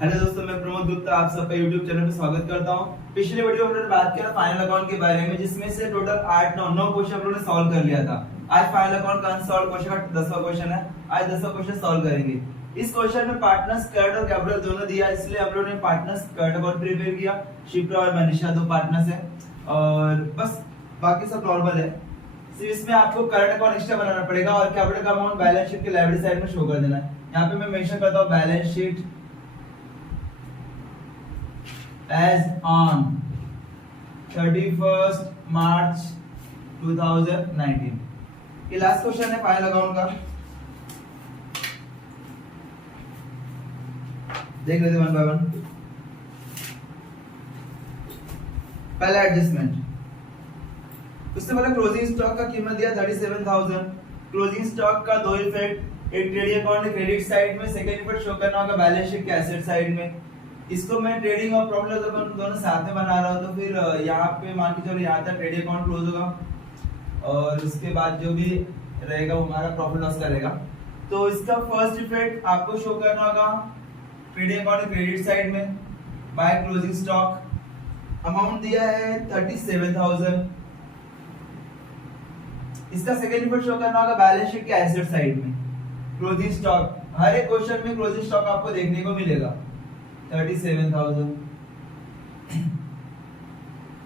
Hello दोस्तों, मैं प्रमोद गुप्ता आप सबका YouTube चैनल पे स्वागत करता हूं। पिछले वीडियो में हमने बात किया फाइनल अकाउंट के बारे में, जिसमें से टोटल 8-9 क्वेश्चन हम लोगों ने सॉल्व कर लिया था। आज फाइनल अकाउंट का अनसॉल्व क्वेश्चन का 10वां क्वेश्चन है। आज 10वां क्वेश्चन सॉल्व करेंगे। इस क्वेश्चन में पार्टनर्स कर्ट और कैपिटल दोनों दिया, इसलिए हम लोगों ने पार्टनर्स कर्ट अकाउंट प्रिपेयर किया। शिप्रा और मनीषा दो पार्टनर्स है और बस बाकी सब नॉर्मल है। सिर्फ इसमें आपको करंट अकाउंट एक्स्ट्रा बनाना पड़ेगा और कैपिटल का अमाउंट बैलेंस शीट के लायबिलिटी साइड में शो कर देना है। यहाँ पे मैं मेंशन करता हूँ balance sheet as on 31st March 2019। ये लास्ट क्वेश्चन है फाइनल अकाउंट का। देख लेते वन बाय वन। पहला एडजस्टमेंट, उससे पहले क्लोजिंग स्टॉक का कीमत दिया 37,000। क्लोजिंग स्टॉक का दो इफेक्ट, एक ट्रेडिंग अकाउंट क्रेडिट साइड में, सेकंड इफेक्ट शो करना होगा बैलेंस शीट के एसेट साइड में। इसको मैं ट्रेडिंग और प्रॉफिट अकाउंट दोनों साथ में बना रहा हूं, तो फिर यहाँ पे मान के चलो यहाँ तक ट्रेडिंग अकाउंट क्लोज होगा और उसके बाद जो भी रहेगा वो हमारा प्रॉफिट लॉस का रहेगा। तो इसका फर्स्ट इफेक्ट आपको शो करना होगा ट्रेडिंग अकाउंट क्रेडिट साइड में बाय क्लोजिंग स्टॉक। अमाउंट दिया है 37,000। इसका सेकंड इफेक्ट शो करना होगा बैलेंस शीट के एसेट साइड में क्लोजिंग स्टॉक। हर एक क्वेश्चन में क्लोजिंग स्टॉक आपको देखने को मिलेगा 37,000।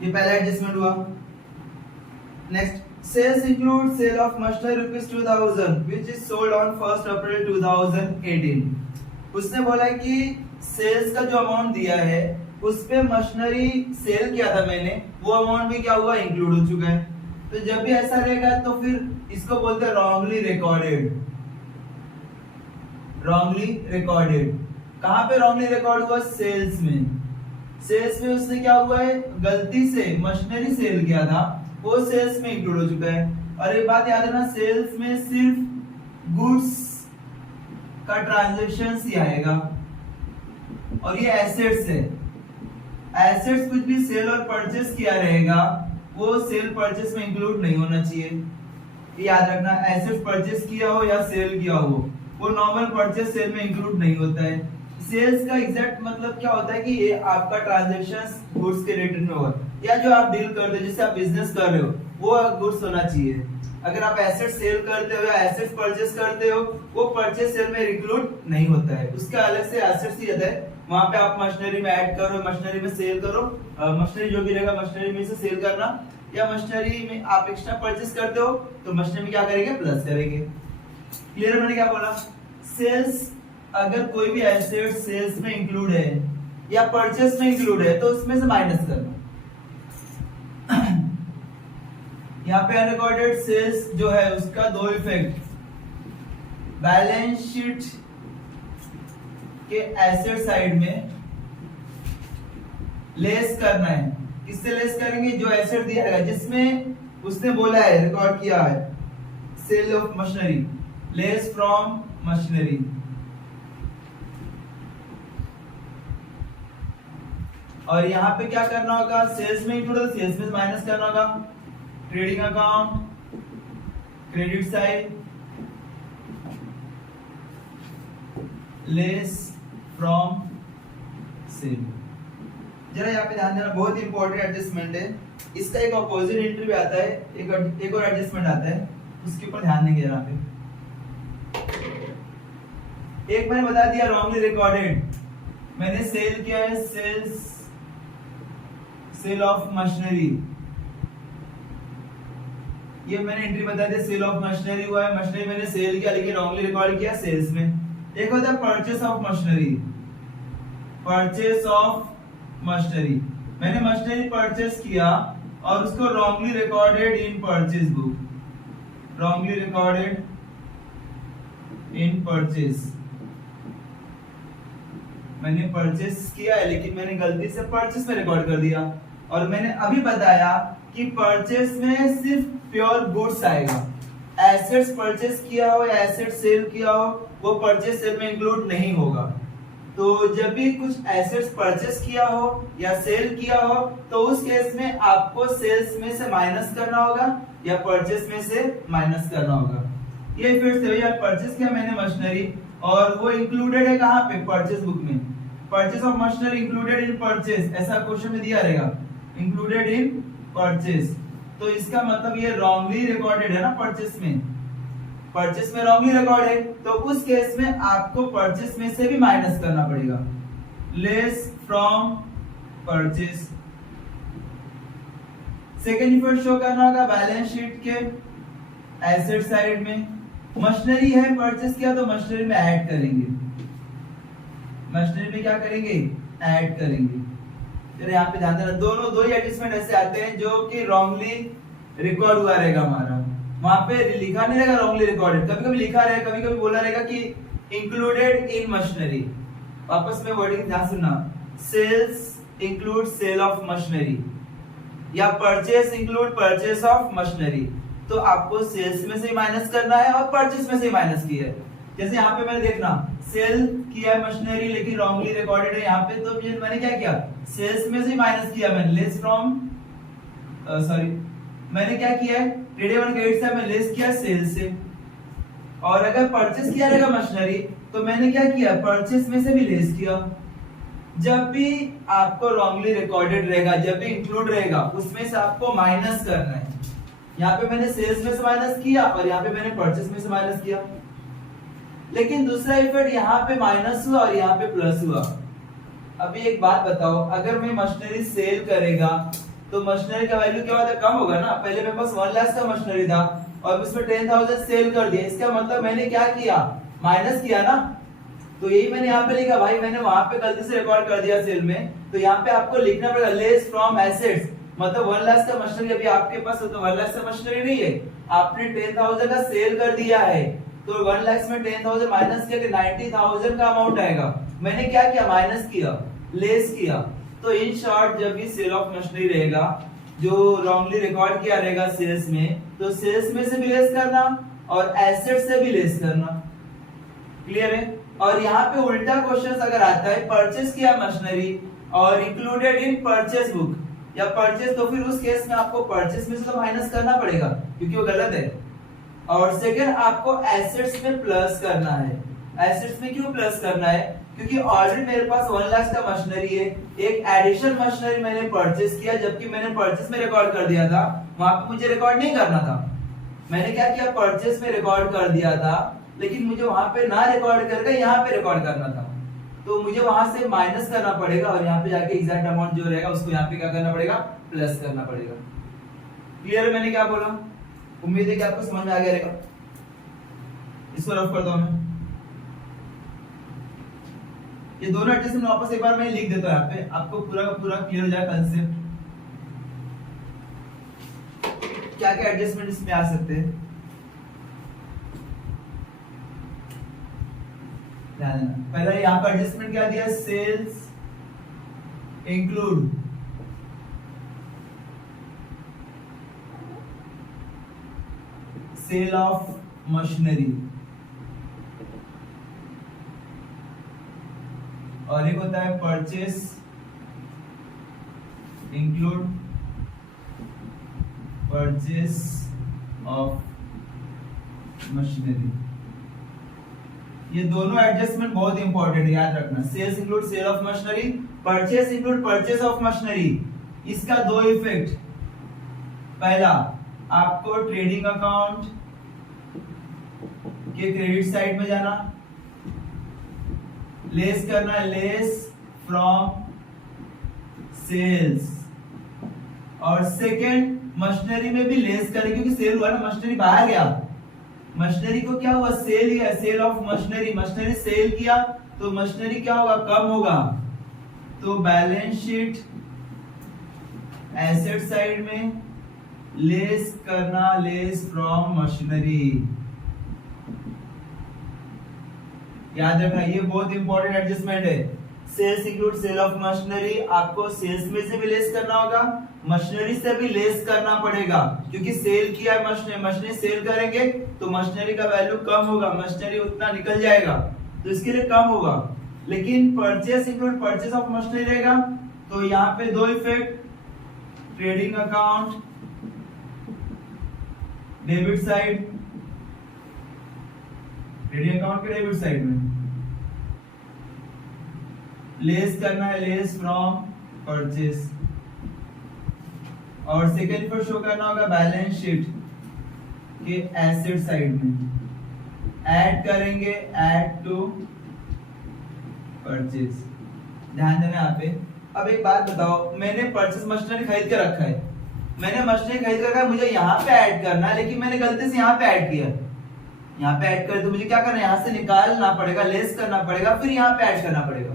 ये पहला एडजस्टमेंट हुआ। Next, sales include sale of machinery ₹2,000 which is sold on 1 April 2018। उसने बोला कि सेल्स का जो अमाउंट दिया है उस पे मशीनरी सेल किया था मैंने, वो अमाउंट भी क्या हुआ इंक्लूड हो चुका है। तो जब भी ऐसा रहेगा तो फिर इसको बोलते हैं रॉन्गली रिकॉर्डेड। रॉन्गली रिकॉर्डेड कहां पे रॉन्गली रिकॉर्ड हुआ? सेल्स में। सेल्स में उसने क्या हुआ है, गलती से मशीनरी सेल किया था, वो सेल्स में इंक्लूड हो चुका है। और एक बात याद रखना, सेल्स में सिर्फ गुड्स का ट्रांजैक्शन ही आएगा और ये एसेट्स है। एसेट्स कुछ भी सेल और परचेस किया रहेगा वो सेल परचेस में इंक्लूड नहीं होना चाहिए, याद रखना। एसेट्स परचेस किया हो या सेल किया हो वो नॉर्मल परचेस सेल में इंक्लूड नहीं होता है। सेल्स का एग्जैक्ट मतलब क्या होता है कि ये आपका ट्रांजैक्शन गुड्स के रिलेटेड में हो या जो आप डील करते हो, जिससे आप बिजनेस कर रहे हो, वो गुड्स होना चाहिए। अगर आप एसेट सेल करते हो या एसेट्स परचेस करते हो, वो परचेस सेल में इंक्लूड नहीं होता है, उसका अलग से एसेट्स ही रहता है। वहां पे आप मशीनरी में ऐड करो, मशीनरी में सेल करो, मशीनरी जो भी रहेगा मशीनरी में से सेल करना, या मशीनरी में आप एक्स्ट्रा परचेस करते हो तो मशीनरी में क्या करेंगे, प्लस करेंगे। क्लियर? मैंने क्या बोला? सेल्स, अगर कोई भी एसेट सेल्स में इंक्लूड है या परचेस में इंक्लूड है तो उसमें से माइनस करना। यहाँ पे अनरिकॉर्डेड सेल्स जो है उसका दो इफेक्ट, बैलेंस शीट के एसेट साइड में लेस करना है। किससे लेस करेंगे? जो एसेट दिया है जिसमें उसने बोला है, रिकॉर्ड किया है sale of machinery, less from machinery. और यहाँ पे क्या करना होगा, सेल्स में इंक्लूड, सेल्स में माइनस करना होगा। Trading account credit side less from sale. जरा यहाँ पे ध्यान देना, बहुत इंपॉर्टेंट एडजस्टमेंट है। इसका एक अपोजिट एंट्री भी आता है, एक और एडजस्टमेंट आता है, उसके ऊपर ध्यान देंगे। यहाँ पे एक मैंने बता दिया रॉन्गली रिकॉर्डेड, मैंने सेल किया है सेल ऑफ मशीनरी, ये मैंने एंट्री बता दिया, सेल ऑफ मशीनरी हुआ है, मशीनरी मैंने सेल किया लेकिन रॉन्गली रिकॉर्ड किया सेल्स में। एक होता है purchase of machinery, purchase of machinery, मैंने मशीनरी परचेस किया और उसको wrongly recorded in purchase book, wrongly recorded in purchase. मैंने परचेस किया है लेकिन मैंने गलती से परचेस में रिकॉर्ड कर दिया। और मैंने अभी बताया कि परचेस में सिर्फ प्योर गुड्स आएगा, एसेट्स परचेस किया हो या एसेट सेल किया हो वो परचेस सेल में इंक्लूड नहीं होगा। तो जब भी कुछ एसेट्स परचेस किया हो या सेल किया हो तो उस केस में आपको सेल्स में से माइनस करना होगा या परचेस में से माइनस करना होगा। ये फिर से भैया परचेस किया मैंने मशीनरी और वो इंक्लूडेड है कहाँ पे, परचेस बुक में, purchase of machinery included in purchase, ऐसा क्वेश्चन में दिया रहेगा, इंक्लूडेड इन परचेस, तो इसका मतलब ये रॉन्गली रिकॉर्डेड है ना परचेस में, परचेस में रॉन्गली रिकॉर्ड है, तो उस केस में आपको परचेस में से भी माइनस करना पड़ेगा, less from purchase. Second effect show करना होगा बैलेंस शीट के एसेट साइड में, मशीनरी है परचेस किया तो मशीनरी में ऐड करेंगे, मशीनरी में क्या करेंगे, ऐड करेंगे। फिर यहाँ पे ध्यान देना, दोनों दो ही एडजस्टमेंट ऐसे आते हैं जो कि रॉन्गली रिकॉर्ड हुआ रहेगा हमारा, वहां पे लिखा नहीं रहेगा रॉन्गली रिकॉर्डेड, कभी कभी लिखा रहेगा, कभी कभी बोला रहेगा कि इंक्लूडेड इन मशीनरी। वापस में वर्डिंग ध्यान सुनना, sales include sale of machinery या purchase include purchase of machinery, तो आपको सेल्स में से माइनस करना है और परचेस में से माइनस किया है। जैसे यहाँ पे मैंने देखना सेल किया है मशीनरी लेकिन रॉन्गली रिकॉर्डेड है यहाँ पे, तो मैंने क्या किया, सेल्स में से माइनस किया मैंने, लेस फ्रॉम सॉरी मैंने क्या किया है, ट्रेड एंड क्रेडिट से मैं लेस किया सेल्स से, और अगर परचेस किया रहेगा मशीनरी तो मैंने क्या किया, परचेस में से भी लेस किया। जब भी आपको रॉन्गली रिकॉर्डेड रहेगा, जब भी इंक्लूड रहेगा, उसमें से आपको माइनस करना है। यहाँ पे मैंने सेल्स में से माइनस किया और यहाँ पे मैंने परचेस में से माइनस किया, लेकिन दूसरा इफेक्ट यहाँ पे माइनस हुआ और यहाँ पे प्लस हुआ। अभी एक बात बताओ, अगर मैं मशीनरी सेल करेगा तो मशीनरी का वैल्यू क्या होता है, कम होगा ना। पहले मेरे पास 1 लाख का मशीनरी था और उसमें 10,000 सेल कर दिया, इसका मतलब मैंने क्या किया, माइनस किया ना। तो यही मैंने यहाँ पे लिखा, भाई मैंने वहां पे गलती से रिकॉर्ड कर दिया सेल में, तो यहाँ पे आपको लिखना पड़ेगा लेस फ्रॉम एसेट्स, मतलब 1 लाख का मशीनरी अभी आपके पास है तो 1 लाख का मशीनरी नहीं है, आपने 10,000 का सेल कर दिया है, तो 1 लाख में 10,000 माइनस किया कि 90,000 का अमाउंट आएगा। मैंने क्या किया, माइनस किया, लेस किया। तो इन शॉर्ट जब भी सेल ऑफ मशीनरी रहेगा जो रॉन्गली रिकॉर्ड किया रहेगा सेल्स में, तो सेल्स में से भी लेस करना और एसेट से भी लेस करना। क्लियर है। और यहाँ पे उल्टा क्वेश्चन अगर आता है, परचेस किया मशीनरी और इंक्लूडेड इन परचेस बुक या परचेस, तो फिर उस केस में आपको परचेस में से तो माइनस करना पड़ेगा क्योंकि वो गलत है। और सेकंड आपको एसेट्स में प्लस करना है। एसेट्स में क्यों प्लस करना है, क्योंकि ऑलरेडी मेरे पास 1 लाख का मशीनरी है, एक एडिशनल मशीनरी मैंने परचेस किया, जबकि मैंने परचेस में रिकॉर्ड कर दिया था, वहां पे मुझे रिकॉर्ड नहीं करना था। मैंने क्या किया, परचेस में रिकॉर्ड कर दिया था, लेकिन मुझे वहां पे ना रिकॉर्ड करके यहाँ पे रिकॉर्ड करना था, तो मुझे वहां से माइनस करना पड़ेगा और यहाँ पे जाके एग्जैक्ट अमाउंट जो रहेगा उसको यहाँ पे क्या करना पड़ेगा, प्लस करना पड़ेगा। क्लियर है मैंने क्या बोला, उम्मीद है कि आपको समझ में आ गया रहेगा। इसको रफ करता हूं मैं, ये दोनों एडजस्टमेंट वापस एक बार मैं लिख देता हूं यहाँ पे, आपको पूरा का पूरा क्लियर हो जाए कंसेप्ट, क्या क्या एडजस्टमेंट इसमें आ सकते हैं। ध्यान देना, पहला यहाँ पर एडजस्टमेंट क्या दिया, sales include sale of machinery, और एक होता है purchase include purchase of machinery. ये दोनों एडजस्टमेंट बहुत इंपॉर्टेंट है, याद रखना। Sales include sale of machinery, purchase include purchase of machinery. इसका दो इफेक्ट, पहला आपको ट्रेडिंग अकाउंट के क्रेडिट साइड में जाना, लेस करना, लेस फ्रॉम सेल्स, और सेकेंड मशीनरी में भी लेस करें क्योंकि सेल हुआ ना, मशीनरी बाहर गया, मशीनरी को क्या हुआ, सेल किया, sale of machinery, machinery sale किया तो मशीनरी क्या होगा, कम होगा, तो बैलेंस शीट एसेट साइड में लेस करना, लेस फ्रॉम मशीनरी। याद रखना, ये बहुत इंपॉर्टेंट एडजस्टमेंट है। Sales include sale of machinery, आपको सेल्स में से भी लेस करना होगा, मशीनरी से भी लेस करना पड़ेगा क्योंकि सेल किया है मशीनरी, मशीनरी सेल करेंगे तो मशीनरी का वैल्यू कम होगा, मशीनरी उतना निकल जाएगा तो इसके लिए कम होगा। लेकिन purchase include purchase of machinery रहेगा तो यहाँ पे दो effect, trading account debit side, trading account के डेबिट साइड में लेस करना है, लेस फ्रॉम परचेस। और सेकेंड पर शो करना होगा बैलेंस शीट के एसेट साइड में, ऐड करेंगे ऐड टू परचेस। ध्यान देना यहाँ पे। अब एक बात बताओ, मैंने परचेस मशीनरी खरीद के रखा है, मैंने मशीनरी खरीद के रखा है, मुझे यहाँ पे ऐड करना है, लेकिन मैंने गलती से यहाँ पे ऐड किया। यहाँ पे ऐड कर तो मुझे क्या करना है, यहाँ से निकालना पड़ेगा, लेस करना पड़ेगा, फिर यहाँ पे ऐड करना पड़ेगा।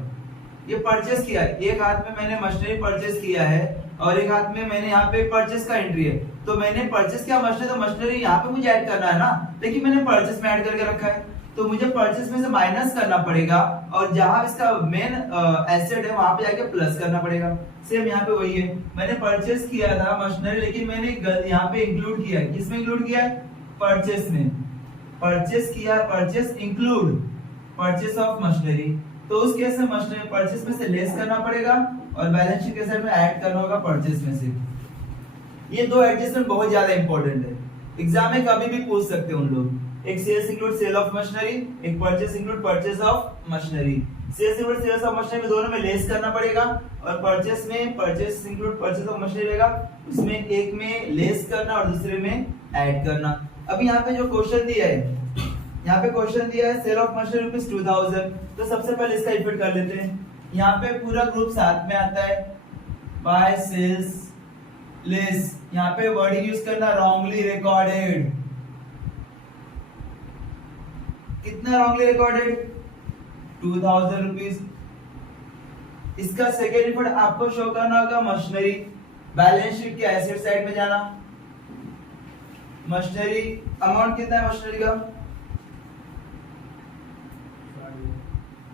ये परचेस किया है, एक हाथ में मैंने मशीनरी परचेस किया है और एक हाथ में मैंने यहाँ पे परचेस का एंट्री है। तो मैंने परचेस किया मशीनरी, तो मशीनरी यहाँ पे मुझे ऐड करना है ना, लेकिन मैंने परचेस में ऐड करके रखा है, तो मुझे परचेस में से माइनस करना पड़ेगा और जहां इसका मेन एसेट है वहां पे जाके प्लस करना पड़ेगा। सेम यहाँ पे वही है, मैंने परचेस किया था मशीनरी, लेकिन मैंने यहाँ पे इंक्लूड किया है, किसमें इंक्लूड किया है, परचेस में। परचेस किया, purchase include purchase of machinery, तो उस केस में मशीनरी परचेस में से लेस करना पड़ेगा और बैलेंस शीट के साइड में ऐड करना होगा परचेस में से। ये दो एडजस्टमेंट बहुत ज्यादा इंपॉर्टेंट है, एग्जाम में कभी भी पूछ सकते हैं उन लोग। एक sales include sale of machinery, एक purchase include purchase of machinery. Sales include sales of machinery में दोनों में लेस करना पड़ेगा और परचेस में purchase include purchase of machinery रहेगा, उसमें एक में लेस करना और दूसरे में ऐड करना। अब यहाँ पे जो क्वेश्चन दिया है, यहाँ पे क्वेश्चन दिया है सेल ऑफ मशीनरी रुपीज 2000, तो सबसे पहले इसका इफेक्ट कर लेते हैं। यहाँ पे पूरा ग्रुप साथ में आता है, बाय सेल्स लेस, यहाँ पे वर्डिंग यूज करना रॉन्गली रिकॉर्डेड। कितना रॉन्गली रिकॉर्डेड, 2000 रुपीज। इसका सेकेंड इफेक्ट आपको शो करना होगा मशीनरी, बैलेंस शीट के एसेट साइड में जाना। मशीनरी अमाउंट कितना है मशीनरी का,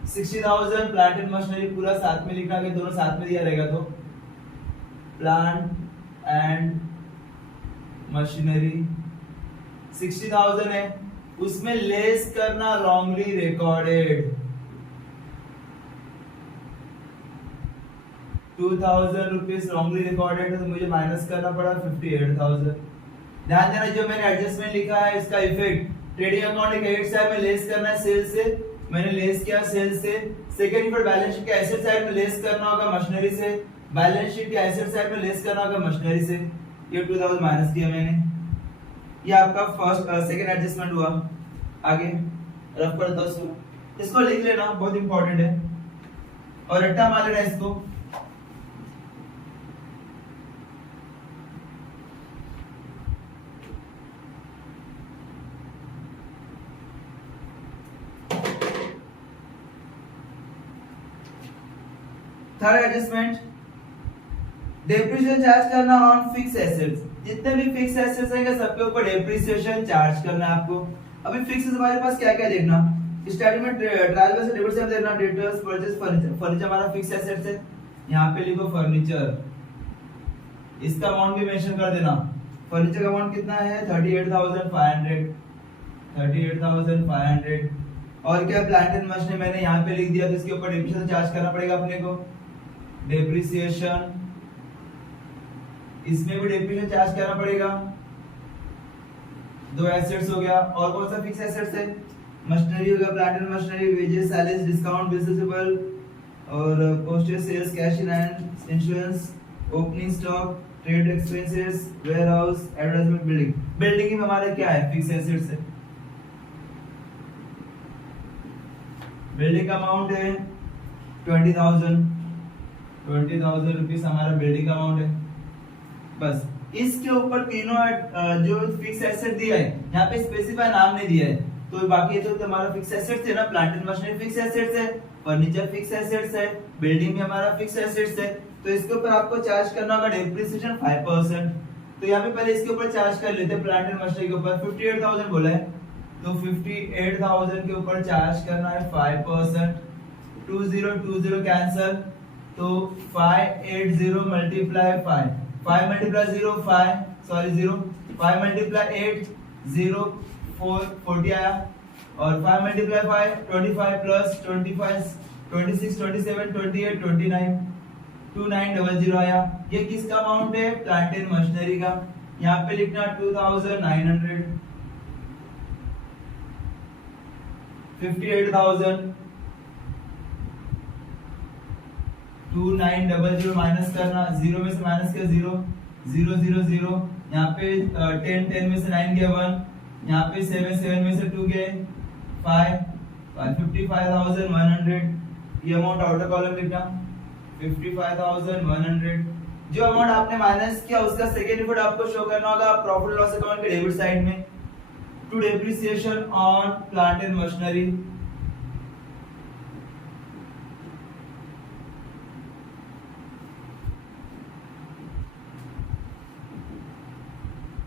60,000। प्लांट एंड मशीनरी पूरा साथ में लिखना, कि दोनों साथ में दिया रहेगा तो प्लांट एंड मशीनरी 60,000 है, उसमें लेस करना wrongly recorded 2000 rupees wrongly recorded है, तो मुझे माइनस करना पड़ा 58,000। ध्यान देना जो मैंने एडजस्टमेंट लिखा है इसका इफेक्ट, ट्रेडिंग अकाउंट एक एसेट साइड में लेस करना है सेल से, मैंने लेस किया सेल से। सेकंड इफेक्ट बैलेंस शीट के एसेट साइड में लेस करना होगा मशीनरी से, बैलेंस शीट के एसेट साइड में लेस करना होगा मशीनरी से। ये 2000 माइनस किया मैंने, ये आपका फर्स्ट सेकंड एडजस्टमेंट हुआ। आगे रफ कर दो, इसको लिख लेना, बहुत इंपॉर्टेंट है, और रट्टा मार लेना इसको। थर्ड एडजस्टमेंट, डेप्रिसिएशन चार्ज करना ऑन फिक्स एसेट्स। जितने भी फिक्स एसेट्स रहेंगे सबके ऊपर डेप्रिसिएशन चार्ज करना है आपको। अभी फिक्स हमारे पास क्या क्या देखना, स्टार्टिंग में ट्रायल में से डेबिट साइड देखना, डेटर्स परचेज फर्नीचर। फर्नीचर हमारा फिक्स एसेट्स है, यहाँ पे लिखो फर्नीचर, इसका अमाउंट भी मेंशन कर देना। फर्नीचर का अमाउंट कितना है, 38,500 38,500। और क्या, प्लांट एंड मशीनरी मैंने यहाँ पे लिख दिया, तो इसके ऊपर डेप्रिसिएशन चार्ज करना पड़ेगा अपने को, डेप्रिसिएशन, इसमें भी डेप्रिसिएशन चार्ज करना पड़ेगा। दो एसेट्स हो गया, और कौन सा फिक्स एसेट्स है, मशीनरी हो गया, plant and machinery, wages, salaries, discount, receivable और postage, sales, cash in hand, insurance, opening stock, trade expenses, warehouse, advertisement, building. Building में हमारे क्या है, फिक्स एसेट्स है। बिल्डिंग का अमाउंट है 20,000 रुपीस हमारा बिल्डिंग का अमाउंट है। बस इसके ऊपर तीनों जो फिक्स एसेट दिया है, यहाँ पे स्पेसिफाई नाम नहीं दिया है, तो बाकी तो हमारा फिक्स एसेट्स है ना, plant and machinery fix assets है, फर्नीचर फिक्स एसेट्स है, बिल्डिंग में हमारा फिक्स एसेट्स है। तो इसके ऊपर आपको चार्ज करना होगा डेप्रिसिएशन 5%। तो यहाँ पे पहले इसके ऊपर चार्ज कर लेते हैं, प्लांट एंड मशीनरी के ऊपर 58,000 बोला है, तो 58,000 के ऊपर चार्ज करना है 5%। 20 कैंसल, तो 580 मल्टीप्लाई 5 मल्टीप्लाई 0 5 सॉरी 0 5 मल्टीप्लाई 8 0 4 40 आया, और 5 मल्टीप्लाई 5 25 प्लस 25 26 27 28 29 2900 आया। ये किसका अमाउंट है, प्लांट एंड मशीनरी का। यहाँ पे लिखना 2900, 58,000 2900 माइनस करना, 0 में से माइनस किया 0 0 0 0, यहाँ पे 10 10 में से 9 गया 1, यहाँ पे 7 7 में से 2 गए 5 55,100। ये अमाउंट आउटर कॉलम लिखना 55,100। जो अमाउंट आपने माइनस किया उसका सेकेंड इफेक्ट आपको शो करना होगा प्रॉफिट लॉस अकाउंट के डेबिट साइड में। To depreciation on plant and machinery,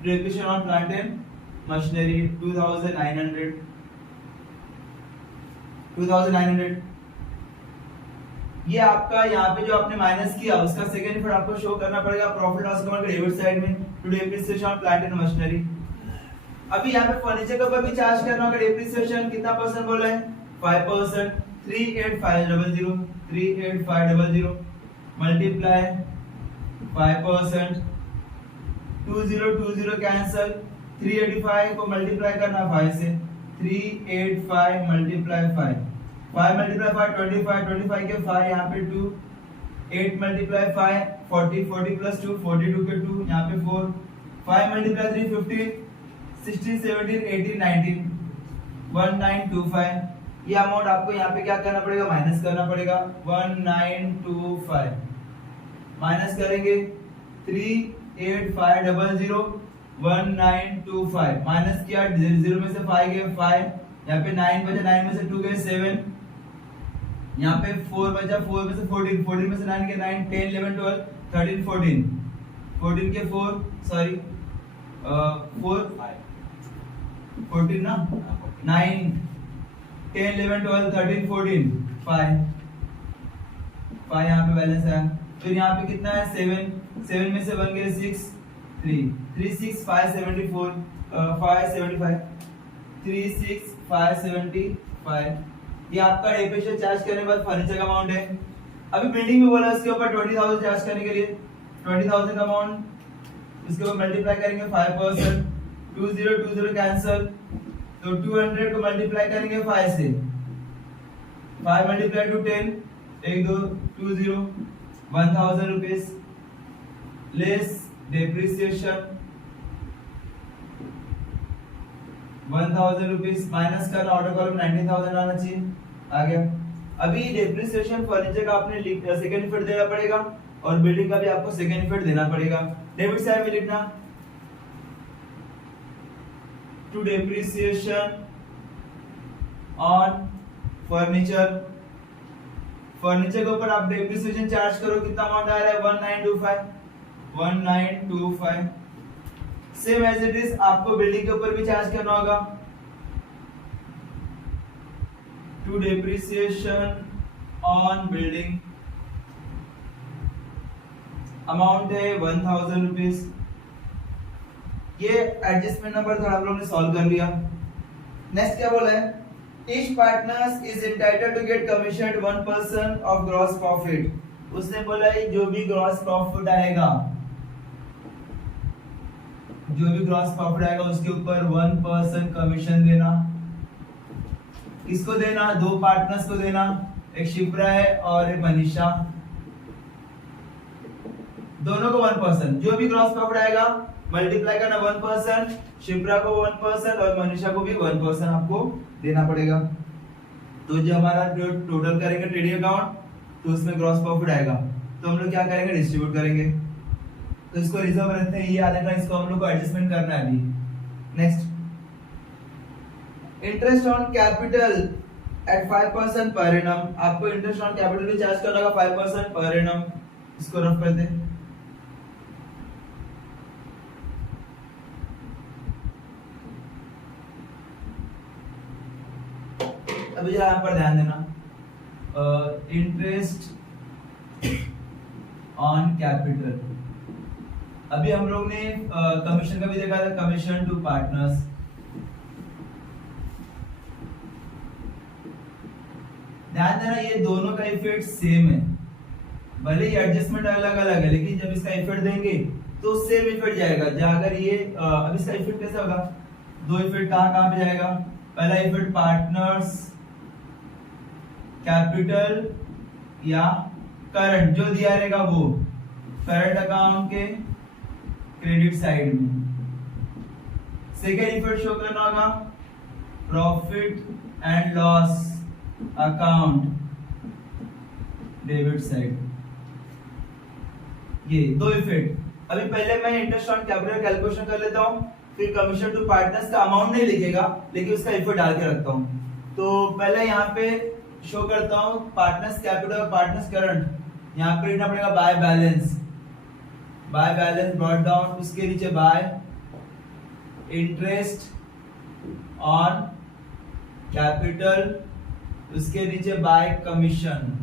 depreciation on plant and machinery 2900। ये आपका यहाँ पे जो आपने माइनस किया उसका सेकेंड इफेक्ट आपको शो करना पड़ेगा प्रॉफिट लॉस अकाउंट के डेबिट साइड में। To depreciation on plant and machinery. अभी यहाँ पे फर्नीचर के ऊपर भी चार्ज करना होगा डेप्रिसिएशन, कितना परसेंट बोला है 5%। 38500 38500 मल्टीप्लाई 5%, 2020 कैंसल, 385 को मल्टीप्लाई करना 5 से, 385 मल्टीप्लाई 5 मल्टीप्लाई 5 25 25 के 5 यहाँ पे 2, 8 मल्टीप्लाई 5 40 40 प्लस 2 42 के 2 यहाँ पे 4, 5 मल्टीप्लाई 3 15 16 17 18 19 1925। ये अमाउंट आपको यहाँ पे क्या करना पड़ेगा माइनस करना पड़ेगा 1925 माइनस करेंगे 38500 1925 माइनस किया 0 में से 5 गए 5, यहाँ पे 9 बचा 9 में से 2 गए 7, यहाँ पे 4 बचा 4 में से 14 14 में से 9 के 9 10 11 12 13 14 14 के 4 सॉरी 4 14 ना 9 10 11 12 13 14 5 यहाँ पे बैलेंस है। फिर यहाँ पे कितना है 7 में से 1 गए 6 3 3 6 574 575 3 6 575। ये आपका डेप्रिसिएशन चार्ज करने के बाद फर्नीचर का अमाउंट है। अभी बिल्डिंग में बोला इसके ऊपर 20,000 चार्ज करने के लिए 20,000 का अमाउंट, इसके ऊपर मल्टीप्लाई करेंगे 5%, 2020 कैंसल, तो 200 को मल्टीप्लाई करेंगे 5 से, 5 multiply two 10 1 2 20 1000 rupees less depreciation 1000 rupees minus करना ऑर्डर कॉलम 19,000 आना चाहिए, आ गया। अभी डेप्रिसिएशन फर्नीचर का आपने सेकंड इफेक्ट देना पड़ेगा और बिल्डिंग का भी आपको सेकंड इफेक्ट देना पड़ेगा। डेबिट साइड में लिखना to depreciation on furniture, furniture के ऊपर आप डेप्रिसिएशन चार्ज करो, कितना अमाउंट आ रहा है 1925 सेम एज इट इज आपको बिल्डिंग के ऊपर भी चार्ज करना होगा। To depreciation on building amount है 1000 रुपीज। ये एडजस्टमेंट नंबर थोड़ा आप लोगों ने सॉल्व कर लिया। नेक्स्ट क्या बोला है, each partners is entitled to get commissioned 1% of gross profit। उसने बोला है जो भी ग्रॉस प्रॉफिट आएगा, जो भी ग्रॉस प्रॉफिट आएगा उसके ऊपर 1% कमीशन देना। किसको देना, दो पार्टनर्स को देना, एक शिप्रा है और एक मनीषा, दोनों को 1%। जो भी ग्रॉस प्रॉफिट आएगा मल्टीप्लाई करना 1%, शिप्रा को 1% और मनीषा को भी 1% आपको देना पड़ेगा। तो जो हमारा जो टोटल करेंगे ट्रेडिंग अकाउंट तो उसमें ग्रॉस प्रॉफिट आएगा, तो हम लोग क्या करेंगे डिस्ट्रीब्यूट करेंगे। तो इसको रिजर्व रखते हैं, ये आने का इसको हम लोग को एडजस्टमेंट करना है अभी। Next, interest on capital eight 5% per annum. आपको इंटरेस्ट ऑन कैपिटल भी चार्ज करना होगा 5% पर एनम। इसको रफ करते हैं। अभी जरा यहाँ पर ध्यान देना, इंटरेस्ट ऑन कैपिटल। अभी हम लोग ने कमीशन का भी देखा था, कमीशन टू पार्टनर्स। ध्यान देना ये दोनों का इफेक्ट सेम है, भले ही एडजस्टमेंट अलग अलग है, लेकिन जब इसका इफेक्ट देंगे तो सेम इफेक्ट जाएगा। अगर ये अब इसका इफेक्ट कैसा होगा, दो इफेक्ट कहाँ पे जाएगा। पहला इफेक्ट पार्टनर्स कैपिटल या करंट जो दिया रहेगा वो करंट अकाउंट के क्रेडिट साइड में। सेकेंड इफेक्ट शो करना होगा profit and loss account debit side. ये दो इफेक्ट। अभी पहले मैं इंटरेस्ट ऑन कैपिटल कैलकुलेशन कर लेता हूँ, फिर कमीशन टू पार्टनर्स का अमाउंट नहीं लिखेगा लेकिन उसका इफेक्ट डाल के रखता हूँ। तो पहले यहाँ पे शो करता हूँ पार्टनर्स कैपिटल और पार्टनर्स करंट। यहाँ पे लिखना पड़ेगा बाय बैलेंस ब्रॉट डाउन, उसके नीचे बाय इंटरेस्ट ऑन कैपिटल, उसके नीचे बाय कमीशन।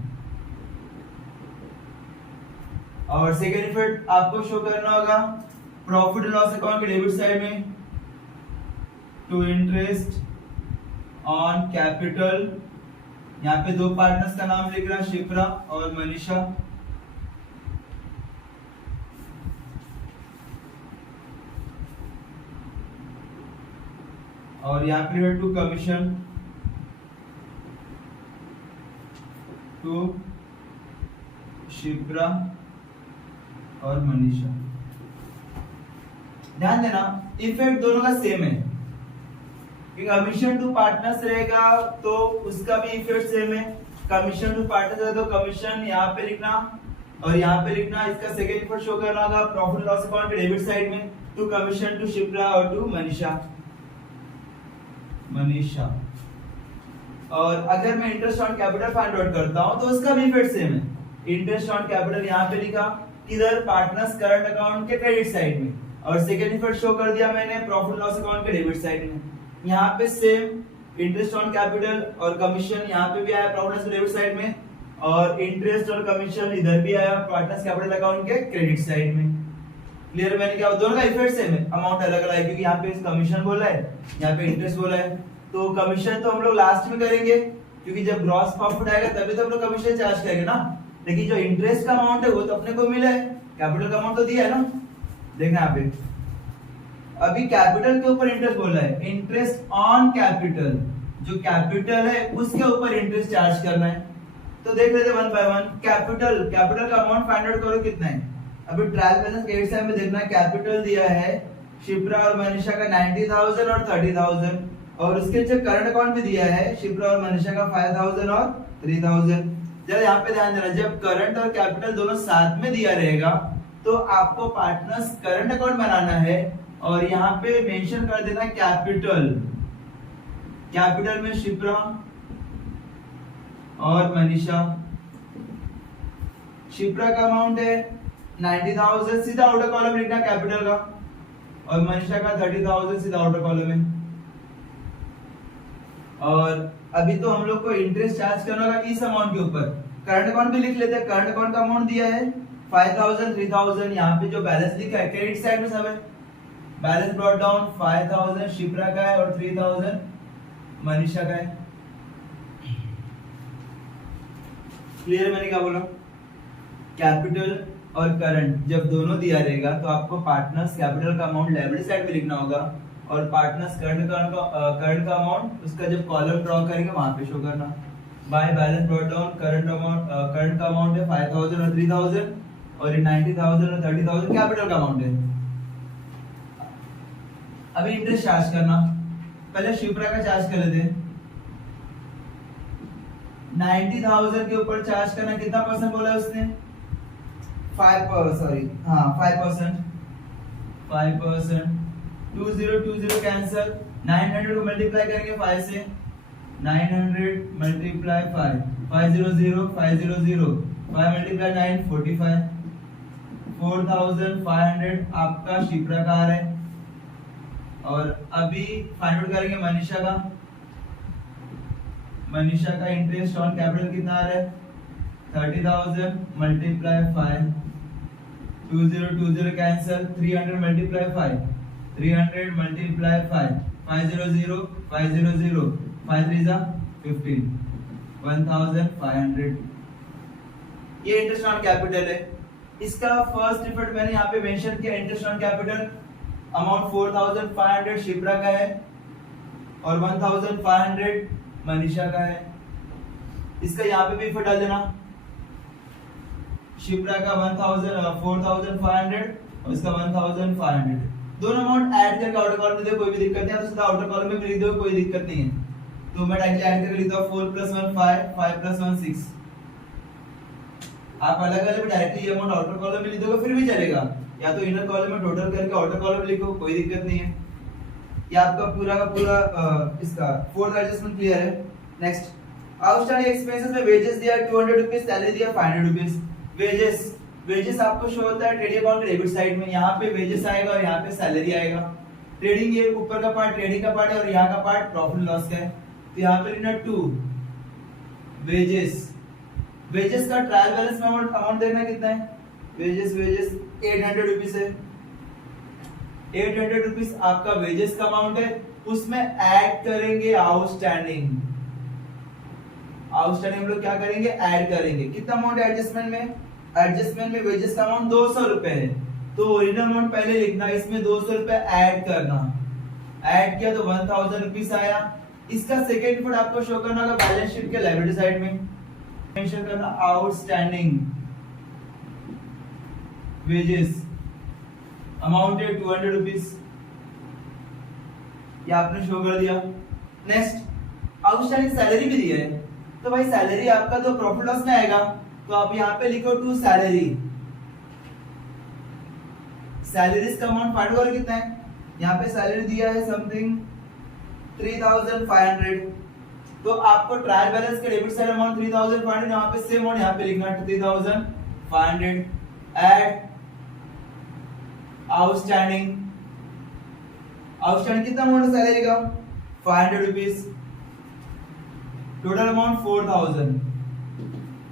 और सेकेंड इफेक्ट आपको शो करना होगा प्रॉफिट एंड लॉस अकाउंट के डेबिट साइड में टू इंटरेस्ट ऑन कैपिटल। यहाँ पे दो पार्टनर्स का नाम लिख रहा है, शिप्रा और मनीषा। और यहाँ पे टू कमीशन टू शिप्रा और मनीषा। ध्यान देना इफेक्ट दोनों का सेम है। कमीशन टू पार्टनर्स रहेगा तो उसका भी इफेक्ट सेम है। कमीशन टू पार्टनर्स है तो कमीशन यहाँ पे लिखना और यहाँ पे लिखना। इसका सेकेंड इफेक्ट शो करना होगा प्रॉफिट लॉस अकाउंट के डेबिट साइड में टू कमीशन टू शिप्रा और टू मनीषा। और अगर मैं interest on capital find out करता हूं तो उसका भी इफेक्ट सेम है। इंटरेस्ट ऑन कैपिटल यहाँ पे लिखा इधर पार्टनर्स करंट अकाउंट के क्रेडिट साइड में, और सेकेंड इफेक्ट शो कर दिया मैंने प्रॉफिट लॉस अकाउंट के डेबिट साइड में। यहाँ पे सेम इंटरेस्ट ऑन कैपिटल और कमीशन यहाँ पे भी आया प्रॉफिट डेबिट साइड में, और इंटरेस्ट और कमीशन इधर भी आया पार्टनर्स कैपिटल अकाउंट के क्रेडिट साइड में। क्लियर? मैंने क्या दोनों का इफेक्ट सेम है, अमाउंट अलग अलग है क्योंकि यहाँ पे कमीशन बोला है, यहाँ पे इंटरेस्ट बोला है। तो कमीशन तो हम लोग लास्ट में करेंगे क्योंकि जब ग्रॉस प्रॉफिट आएगा तभी तो हम लोग कमीशन चार्ज करेंगे ना। लेकिन जो इंटरेस्ट का अमाउंट है वो तो अपने को मिला है, कैपिटल का अमाउंट तो दिया है ना। देखना यहाँ पे अभी कैपिटल के ऊपर इंटरेस्ट बोला है, इंटरेस्ट ऑन कैपिटल, जो कैपिटल है उसके ऊपर इंटरेस्ट चार्ज करना है। तो देख लेते वन बाय वन। कैपिटल का अमाउंट फाइंड आउट करो कितना है। अभी ट्रायल बैलेंस क्रेडिट साइड में देखना है, कैपिटल दिया है शिप्रा और मनीषा का 90,000 और 30,000, और उसके नीचे करंट अकाउंट भी दिया है शिप्रा और मनीषा का 5,000 और 3,000। जरा यहाँ पे ध्यान देना, जब करंट और कैपिटल दोनों साथ में दिया रहेगा तो आपको पार्टनर्स करंट अकाउंट बनाना है और यहाँ पे मेंशन कर देना कैपिटल। कैपिटल में शिप्रा और मनीषा। शिप्रा का अमाउंट है 90,000, सीधा आउटर कॉलम लिखना कैपिटल का, और मनीषा का 30,000 सीधा आउटर कॉलम है। और अभी तो हम लोग को इंटरेस्ट चार्ज करना होगा इस अमाउंट के ऊपर। करंट अकाउंट भी लिख लेते हैं, करंट अकाउंट का अमाउंट दिया है 5,000 3,000। यहाँ पे जो बैलेंस लिखा है क्रेडिट साइड में सब है। बैलेंस ब्रॉट डाउन 5,000 शिप्रा का है और 3,000 मनीषा का है। क्लियर? मैंने क्या बोला, कैपिटल और करंट जब दोनों दिया रहेगा तो आपको पार्टनर्स कैपिटल का अमाउंट लायबिलिटी साइड में लिखना होगा और पार्टनर्स करंट का अमाउंट उसका जब कॉलम ड्रॉ करेंगे वहां पे शो करना। By balance brought down current का अमाउंट है 5,000 और 3,000, और 90,000 और 30,000 कैपिटल का अमाउंट है। अभी इंटरेस्ट चार्ज करना, पहले शिप्रा का चार्ज कर लेते हैं। 90,000 के ऊपर चार्ज करना, कितना परसेंट बोला है उसने? 5%। 20 कैंसल, 900 को मल्टीप्लाई करेंगे 5 से, 900 मल्टीप्लाई 5, 500 500, 5 मल्टीप्लाई 9 45, 4,500 आपका शिप्रा का आ रहा है। और अभी फाइंड आउट करेंगे मनीषा का। मनीषा का इंटरेस्ट ऑन कैपिटल कितना आ रहा है? 30,000 मल्टीप्लाई 5, 20 कैंसल, 300 मल्टीप्लाई 5, 300 मल्टीप्लाई 5, 500 500, 5 3 15, 1,500। ये इंटरेस्ट ऑन कैपिटल है। इसका फर्स्ट इफेक्ट मैंने यहाँ पे मेंशन किया, interest on capital amount 4,500 Shipra का है और 1,500 मनीषा का है। इसका यहाँ पे भी इफेक्ट डाल देना। शिप्रा का 1000 4500 और इसका 1500। दोनों अमाउंट ऐड करके आउटर कॉलम में दे, कोई भी दिक्कत नहीं है तो सीधा आउटर कॉलम में भी लिख दो, कोई दिक्कत नहीं है। तो मैं डायरेक्टली ऐड करके लिखता हूं 4 + 1 5 5 + 1 6। आप अलग अलग डायरेक्टली ये अमाउंट आउटर कॉलम में लिख दोगे फिर भी चलेगा, या तो इनर कॉलम में टोटल करके आउटर कॉलम में लिखो, कोई दिक्कत नहीं है। ये आपका पूरा का पूरा इसका फोर्थ एडजस्टमेंट क्लियर है। नेक्स्ट, आउटस्टैंडिंग एक्सपेंसेस में वेजेस दिया 200 रुपीस, सैलरी दिया 500 रुपीस। वेजेस आपको शो होता है ट्रेडिंग अकाउंट के डेबिट साइड में, यहाँ पे वेजेस आएगा और यहाँ पे सैलरी आएगा। ट्रेडिंग ये ऊपर का पार्ट ट्रेडिंग का पार्ट है और यहाँ का पार्ट प्रॉफिट लॉस का है, तो यहाँ पे लिखना 2 वेजेस का ट्रायल बैलेंस में अमाउंट देखना कितना है। वेजेस 800 रुपीस है, 800 रुपीस आपका वेजेस का अमाउंट है, उसमें ऐड करेंगे आउटस्टैंडिंग हम लोग क्या करेंगे, ऐड करेंगे। कितना अमाउंट है एडजस्टमेंट में वेजेस का अमाउंट 200 रुपए है, तो ओरिजिनल अमाउंट पहले लिखना, इसमें 200 रुपए ऐड करना। ऐड किया तो 1000 रुपीस आया। इसका सेकेंड फुट आपको शो करना होगा बैलेंस शीट के लायबिलिटी साइड में, मेंशन करना आउटस्टैंडिंग वेजेस अमाउंट है 200 रुपीस, ये आपने शो कर दिया। नेक्स्ट, आउटस्टैंडिंग सैलरी भी दिया है, तो भाई सैलरी आपका तो प्रॉफिट लॉस में आएगा, तो आप यहाँ पे लिखो 2 सैलरीज का अमाउंट फाइंड करो कितना है। यहाँ पे सैलरी दिया है समथिंग 3500, तो आपको ट्रायल बैलेंस के डेबिट साइड अमाउंट 3500, यहाँ पे सेम अमाउंट यहाँ पे लिखना 3500। ऐड आउटस्टैंडिंग कितना अमाउंट है सैलरी का 500 रुपीस, टोटल अमाउंट 4000।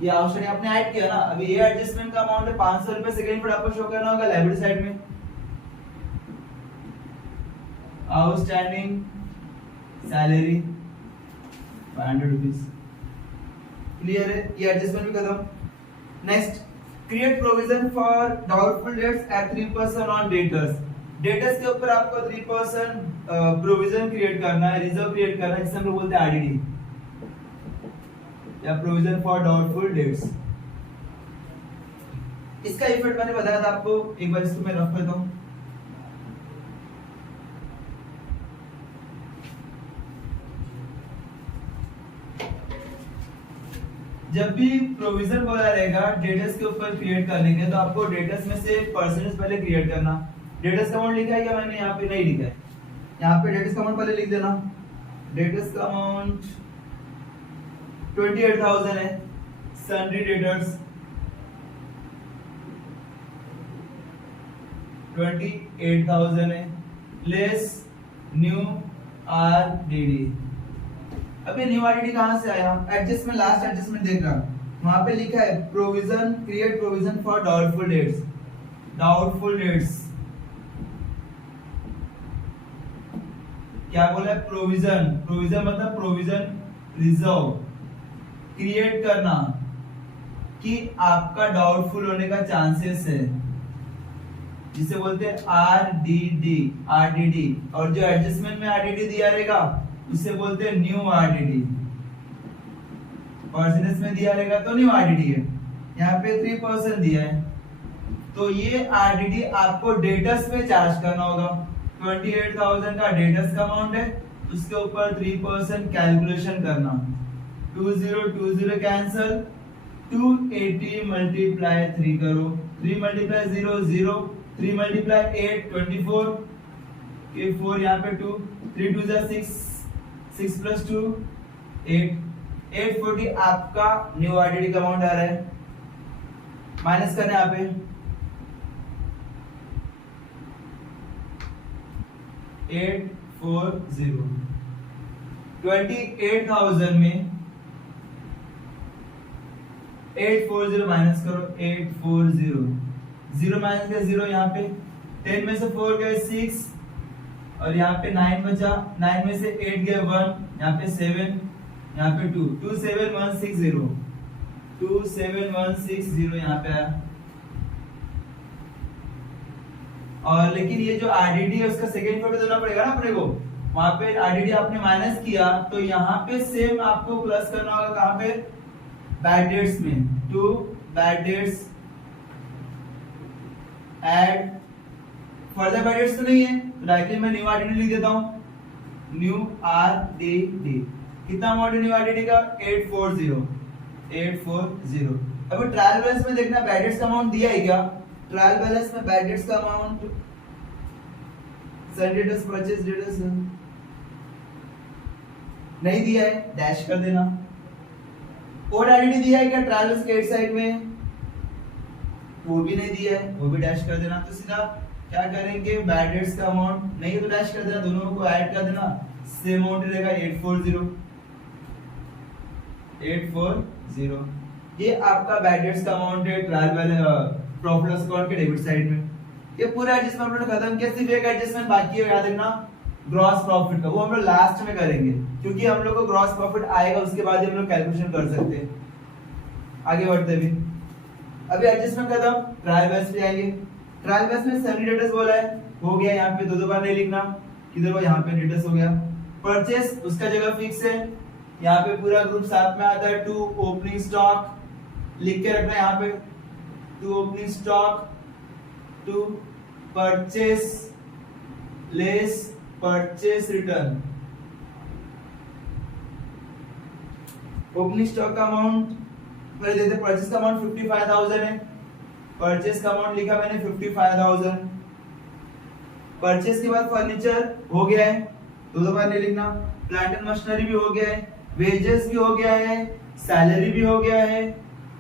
ये आउटस्टैंडिंग आपने ऐड किया ना। अभी ये एडजस्टमेंट का अमाउंट है 500 रुपए, सेकंड फुट आपको शो करना होगा लायबिलिटी साइड में, आउटस्टैंडिंग सैलरी 500 रुपीस। क्लियर है, ये एडजस्टमेंट भी खत्म। Next, create provision for doubtful debts at 3% on debtors के ऊपर आपको 3% प्रोविजन क्रिएट करना है, रिजर्व क्रिएट करना है, जिसे हम लोग बोलते हैं आरडीडी या प्रोविजन फॉर डाउटफुल डेट्स। इसका इफेक्ट मैंने बताया था आपको, एक बार इसको मैं रफ करता हूं। जब भी प्रोविजन बोला रहेगा डेटर्स के ऊपर क्रिएट करने के, तो आपको डेटर्स में से परसेंटेज पहले क्रिएट करना। डेटर्स का अमाउंट लिखा है क्या मैंने, यहाँ पे नहीं लिखा है, यहाँ पे डेटर्स का अमाउंट पहले लिख देना। डेटर्स का अमाउंट 28,000 है, सन्ड्री डेटर्स 28,000 है, लेस न्यू आरडीडी। अभी न्यू आरडीडी कहां से आया, एडजस्टमेंट, लास्ट एडजस्टमेंट देख रहा, वहां पे लिखा है provision, create provision for doubtful dates. क्या बोला है, प्रोविजन मतलब प्रोविजन रिजर्व क्रिएट करना कि आपका डाउटफुल होने का चांसेस है, जिसे बोलते हैं आरडीडी। और जो एडजस्टमेंट में आरडीडी दिया रहेगा उसे बोलते हैं न्यू आरडीडी। परसेंटेज में दिया रहेगा तो न्यू आरडीडी है, यहाँ पे 3% दिया है, तो ये आरडीडी आपको डेटर्स पे चार्ज करना होगा। 28,000 का डेटर्स का अमाउंट है, उसके ऊपर 3% कैलकुलेशन करना। 20 कैंसल, 280 मल्टीप्लाई 3 करो, 3 मल्टीप्लाई 0 0, 3 मल्टीप्लाई 8 24, ये 4 यहाँ पे 2, 3 2 6, 6 + 2 8, 840 आपका न्यू आरडीडी का अमाउंट आ रहा है। माइनस करना यहाँ पे 840, 28,000 में 840 माइनस करो, 840, 0 माइनस का 0 यहाँ पे, 10 में से 4 गए 6 और यहाँ पे 9 बचा, 9 में से 8 गए 1, यहाँ पे 7, यहाँ पे 2, 27160, 27160 यहाँ पे आया। और लेकिन ये जो आरडीडी है उसका सेकेंड फ्लोर पे देना पड़ेगा ना अपने को, वहां पे आरडीडी आपने माइनस किया तो यहाँ पे सेम आपको प्लस करना होगा, कहाँ पे, बैड डेट्स में, to bad debts add further bad debts तो नहीं है, तो डायरेक्टली मैं न्यू आरडीडी लिख देता हूं, न्यू आरडीडी। कितना अमाउंट है न्यू आरडीडी का? 840। अभी ट्रायल बैलेंस में देखना बैड डेट्स का अमाउंट दिया है क्या? ट्रायल बैलेंस में बैड डेट्स का amount sale debtors purchase debtors नहीं दिया है, डैश कर देना। कोड आईडी दिया है क्या ट्रायल बैलेंस के साइड में? वो भी नहीं दिया है, वो भी डैश कर देना। तो सीधा क्या करेंगे, बैड डेट्स का अमाउंट नहीं तो डैश कर देना, दोनों को ऐड कर देना, सेम अमाउंट रहेगा 840। ये आपका बैड डेट्स का अमाउंट है trial balance profit loss account के डेबिट साइड में। ये पूरा एडजस्टमेंट हम लोग खत्म किया, सिर्फ एक एडजस्टमेंट बाकी है, याद रखना ग्रॉस प्रॉफिट का, वो हम लोग लास्ट में करेंगे क्योंकि हम लोग को ग्रॉस प्रॉफिट आएगा उसके बाद ही हम लोग कैलकुलेशन कर सकते हैं। आगे बढ़ते भी, अभी एडजस्टमेंट खत्म, ट्रायल बैलेंस पे आएंगे। ट्रायल बैलेंस में सेमी डेटर्स बोला है, हो गया, यहाँ पे दो बार नहीं लिखना, किधर वो यहाँ पे डेटर्स हो गया। परचेस उसका जगह फिक्स है, यहाँ पे पूरा ग्रुप साथ में आता है। टू ओपनिंग स्टॉक लिख के रखना यहाँ पे, to opening stock, to purchase less purchase return. Opening stock का अमाउंट पहले देते, परचेस का अमाउंट 55,000 है, परचेस का अमाउंट लिखा मैंने 55,000। परचेस के बाद फर्नीचर हो गया है, दो बार नहीं लिखना। प्लांट एंड मशीनरी भी हो गया है, वेजेस भी हो गया है, सैलरी भी हो गया है।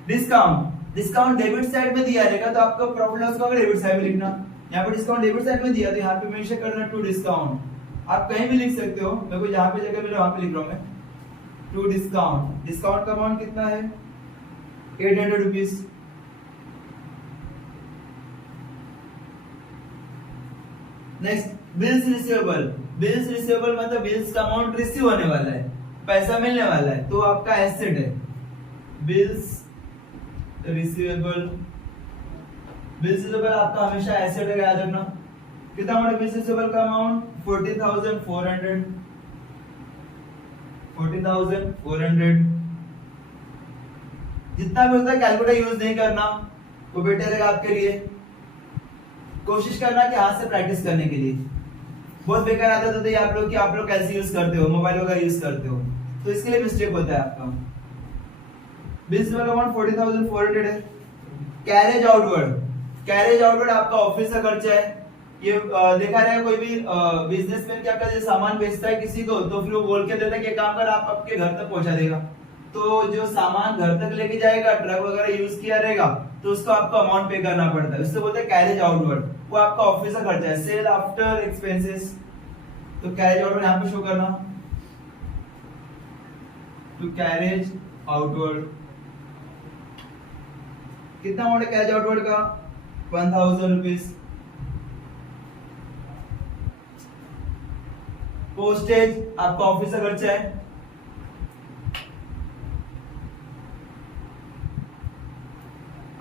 डिस्काउंट डेबिट साइड में दिया रहेगा तो आपका प्रॉफिट लॉस का डेबिट साइड में लिखना। यहाँ पे डिस्काउंट डेबिट साइड में दिया तो यहाँ पे मेंशन करना टू डिस्काउंट। आप कहीं भी लिख सकते हो, मेरे को जहाँ पे जगह मिले वहां पे लिख रहा हूँ मैं, टू डिस्काउंट। डिस्काउंट का अमाउंट कितना है? 800 rupees. Next bills receivable. Bills receivable मतलब बिल्स का अमाउंट रिसीव होने वाला है, पैसा मिलने वाला है, तो आपका एसेट है। बिल्स रिसीवेबल, बिल्स रिसीवेबल आपका हमेशा एसेट है, याद रखना। कितना अमाउंट है बिल्स रिसीवेबल का अमाउंट? 40,400। 40,400। जितना भी होता है कैलकुलेटर यूज नहीं करना, वो बेटर रहेगा आपके लिए। कोशिश करना कि हाथ से प्रैक्टिस करने के लिए। बहुत बेकार आदत होती है आप लोग कि आप लोग कैसे यूज करते हो, मोबाइल वगैरह यूज करते हो, तो इसके लिए मिस्टेक होता है आपका। बिल्स का अमाउंट 40,400 है। कैरेज आउटवर्ड, कैरेज आउटवर्ड आपका ऑफिस का खर्चा है। ये देखा रहेगा कोई भी बिजनेसमैन क्या करता है, सामान बेचता है किसी को तो फिर वो बोल के देता है कि काम कर आप आपके घर तक पहुंचा देगा। तो जो सामान घर तक लेके जाएगा, ट्रक वगैरह यूज किया रहेगा, तो उसको आपको अमाउंट पे करना पड़ता है, उससे बोलते हैं कैरेज आउटवर्ड। वो आपका ऑफिस का खर्चा है, सेल आफ्टर एक्सपेंसेस। तो कैरेज आउटवर्ड यहाँ पे शो करना, तो कैरेज आउटवर्ड कितना अमाउंट है कैरेज आउटवर्ड का? 1,000 रुपीज। पोस्टेज आपका ऑफिस का खर्चा है,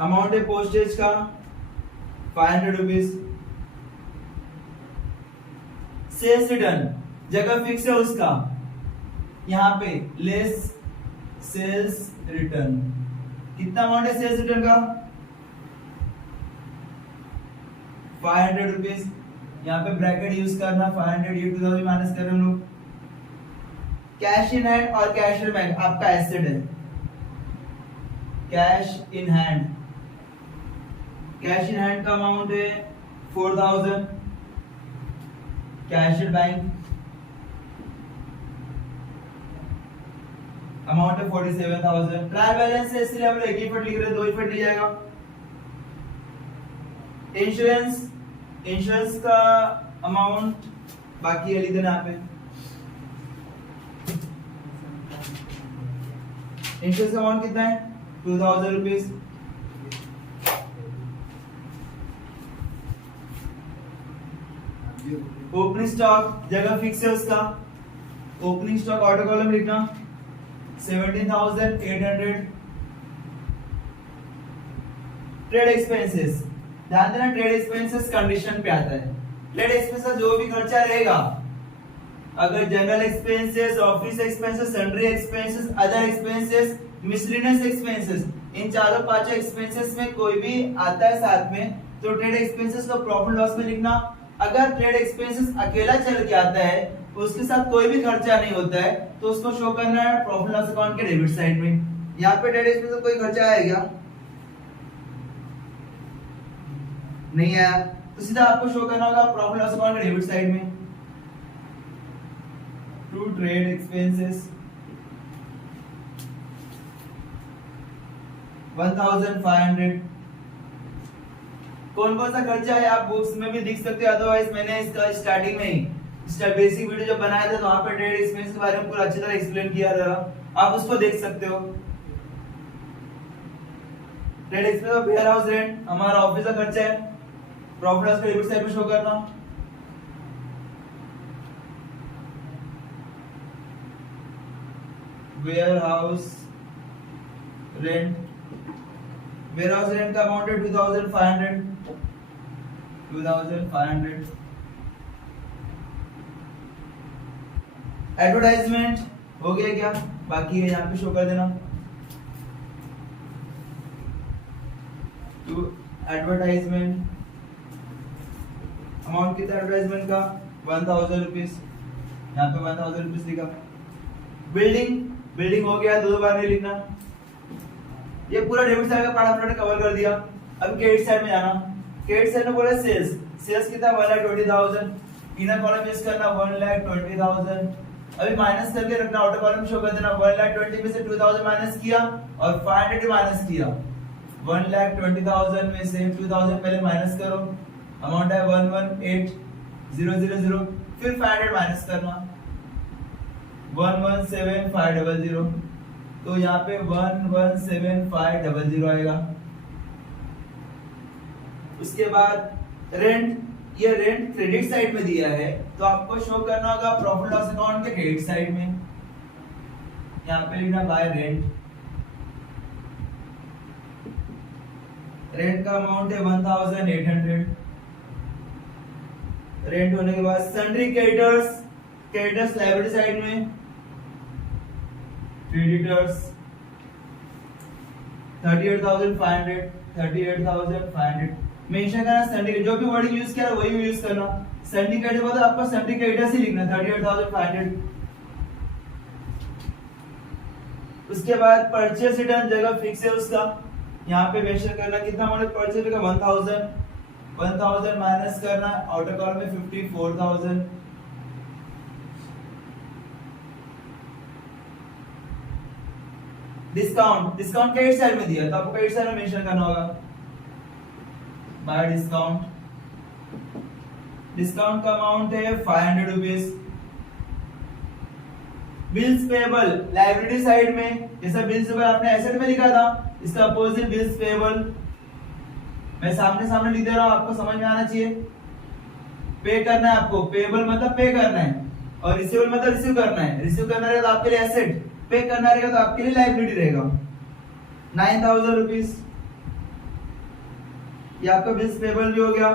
अमाउंट है पोस्टेज का 500 रुपीज। सेल्स रिटर्न जगह फिक्स है उसका, यहां पे लेस सेल्स रिटर्न। कितना अमाउंट है सेल्स रिटर्न का? 500 रुपीज। यहाँ पे ब्रैकेट यूज करना, 500 ये 2000 माइनस कर रहे हम लोग। कैश इन हैंड और कैश इन बैंक आपका एसेट है। Cash in hand, cash in hand का अमाउंट है 4,000। कैश इन बैंक अमाउंट है 47,000। ट्रायल बैलेंस है इसलिए हम लोग एक ही फट लिख रहे हैं, दो ही फट लिया जाएगा। इंश्योरेंस, इंश्योरेंस का अमाउंट बाकी है, लिख देना यहाँ पे। इंश्योरेंस का अमाउंट कितना है? 2,000 रुपीज। ओपनिंग स्टॉक जगह फिक्स है उसका, ओपनिंग स्टॉक ऑर्डर कॉलम लिखना 17,800। ट्रेड एक्सपेंसेस, ध्यान देना ट्रेड एक्सपेंसेस कंडीशन पे आता है। ट्रेड एक्सपेंसेस जो भी खर्चा रहेगा, अगर general expenses, office expenses, sundry expenses, other expenses, miscellaneous expenses, इन चारों पांचों एक्सपेंसेस में कोई भी आता है साथ में तो ट्रेड एक्सपेंसेस को प्रॉफिट लॉस में लिखना। अगर ट्रेड एक्सपेंसेस अकेला चल के आता है उसके साथ कोई भी खर्चा नहीं होता है तो उसको शो करना है प्रॉफिट लॉस अकाउंट के डेबिट साइड में। यहाँ पे ट्रेड एक्सपेंसेस कोई खर्चा आएगा नहीं आया तो सीधा आपको शो करना होगा प्रॉफिट लॉस अकाउंट के डेबिट साइड में। To trade expenses 1500। कौन कौन सा खर्चा है आप बुक्स में भी देख सकते हो, अदरवाइज मैंने इसका स्टार्टिंग में ही बेसिक वीडियो जब बनाया था तो वहां पे ट्रेड एक्सपेंस के बारे में पूरा अच्छी तरह एक्सप्लेन किया था, आप उसको देख सकते हो। Trade expense of warehouse rent हमारा ऑफिस का खर्चा है, प्रॉफिट लॉस के डेबिट साइड में शो करना। Warehouse rent, warehouse rent का अमाउंट है 2500। एडवर्टाइजमेंट हो गया क्या, बाकी है यहाँ पे शो कर देना। टू एडवर्टाइजमेंट अमाउंट कितना एडवर्टाइजमेंट का 1000 रुपीज, यहाँ पे 1000 रुपीज लिखा। बिल्डिंग हो गया, दो बार नहीं लिखना। ये पूरा डेबिट साइड का पार्ट हमने कवर कर दिया। अब क्रेडिट साइड में जाना। क्रेडिट साइड में बोला सेल्स कितना 1,20,000, इनर कॉलम यूज करना 1,20,000। अभी माइनस करके रखना, आउटर कॉलम शो कर देना। 1,20,000 में से 2,000 माइनस किया और 500 माइनस किया। 1,20,000 में से 2,000 पहले माइनस करो, अमाउंट है 118,000। फिर 500 माइनस करना 117,500, तो यहाँ पे 117,500 आएगा। उसके बाद रेंट, ये रेंट क्रेडिट साइड में दिया है तो आपको शो करना होगा प्रॉफिट लॉस अकाउंट के क्रेडिट साइड में। यहाँ पे लिखना बाय रेंट। रेंट का अमाउंट है 1,800। रेंट होने के बाद सन्ड्री क्रेडिटर्स लायबिलिटी साइड में। क्रेडिटर्स 38,500 मेंशन करना। सन्ड्री जो भी वर्डिंग यूज किया वही यूज करना। सन्ड्री क्रेडिटर मतलब आपको सन्ड्री क्रेडिटर्स ही लिखना 38,500। उसके बाद परचेस रिटर्न जगह फिक्स है उसका, यहाँ पे मेंशन करना कितना अमाउंट परचेस का 1,000 माइनस करना, आउटर कॉलम में 54,000। डिस्काउंट क्रेडिट साइड में दिया तो आपको क्रेडिट साइड में मेंशन करना होगा बाय डिस्काउंट का अमाउंट है 500 rupees. Bills payable liability side में, जैसा बिल्स पेबल आपने एसेट में लिखा था इसका अपोजिट बिल्स पेबल। मैं सामने लिख दे रहा हूं, आपको समझ में आना चाहिए। पे करना है आपको, पेबल मतलब पे करना है और रिसीवेबल मतलब रिसीव करना है। रिसीव करना रहेगा तो आपके लिए एसेट, पे करना रहेगा तो आपके लिए लायबिलिटी रहेगा। 9,000 रुपीज ये आपका बिल्स पेबल भी हो गया।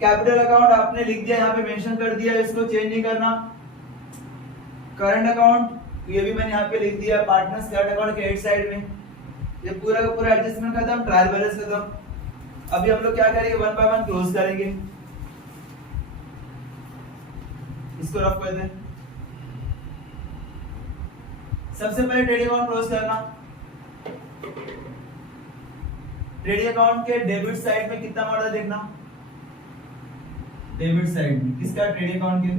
कैपिटल अकाउंट आपने लिख दिया, यहाँ पे मेंशन कर दिया, इसको चेंज नहीं करना। करंट अकाउंट ये भी मैंने यहाँ पे लिख दिया, partners current account credit side में। ये पूरा का पूरा एडजस्टमेंट खत्म, ट्रायल बैलेंस खत्म। अभी हम लोग क्या करेंगे, वन बाय वन क्लोज करेंगे। इसको रफ कर दें। सबसे पहले ट्रेडिंग अकाउंट क्लोज करना। ट्रेडिंग अकाउंट के डेबिट साइड में कितना मॉडल देखना, डेबिट साइड में किसका, ट्रेडिंग अकाउंट के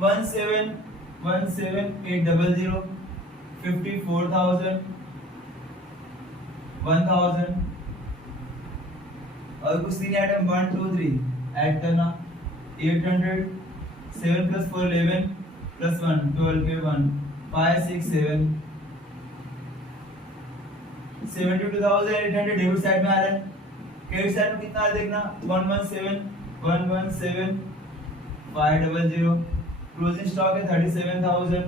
1,7,800 54,000 1,000 और कुछ तीन आइटम 1 2 3 ऐड करना। 800 7 + 4 11 + 1 12 के 1 5 6 7 72,800 डेबिट साइड में आ रहा है। क्रेडिट साइड में कितना आ रहा है देखना, 117,500 क्लोजिंग स्टॉक है 37,000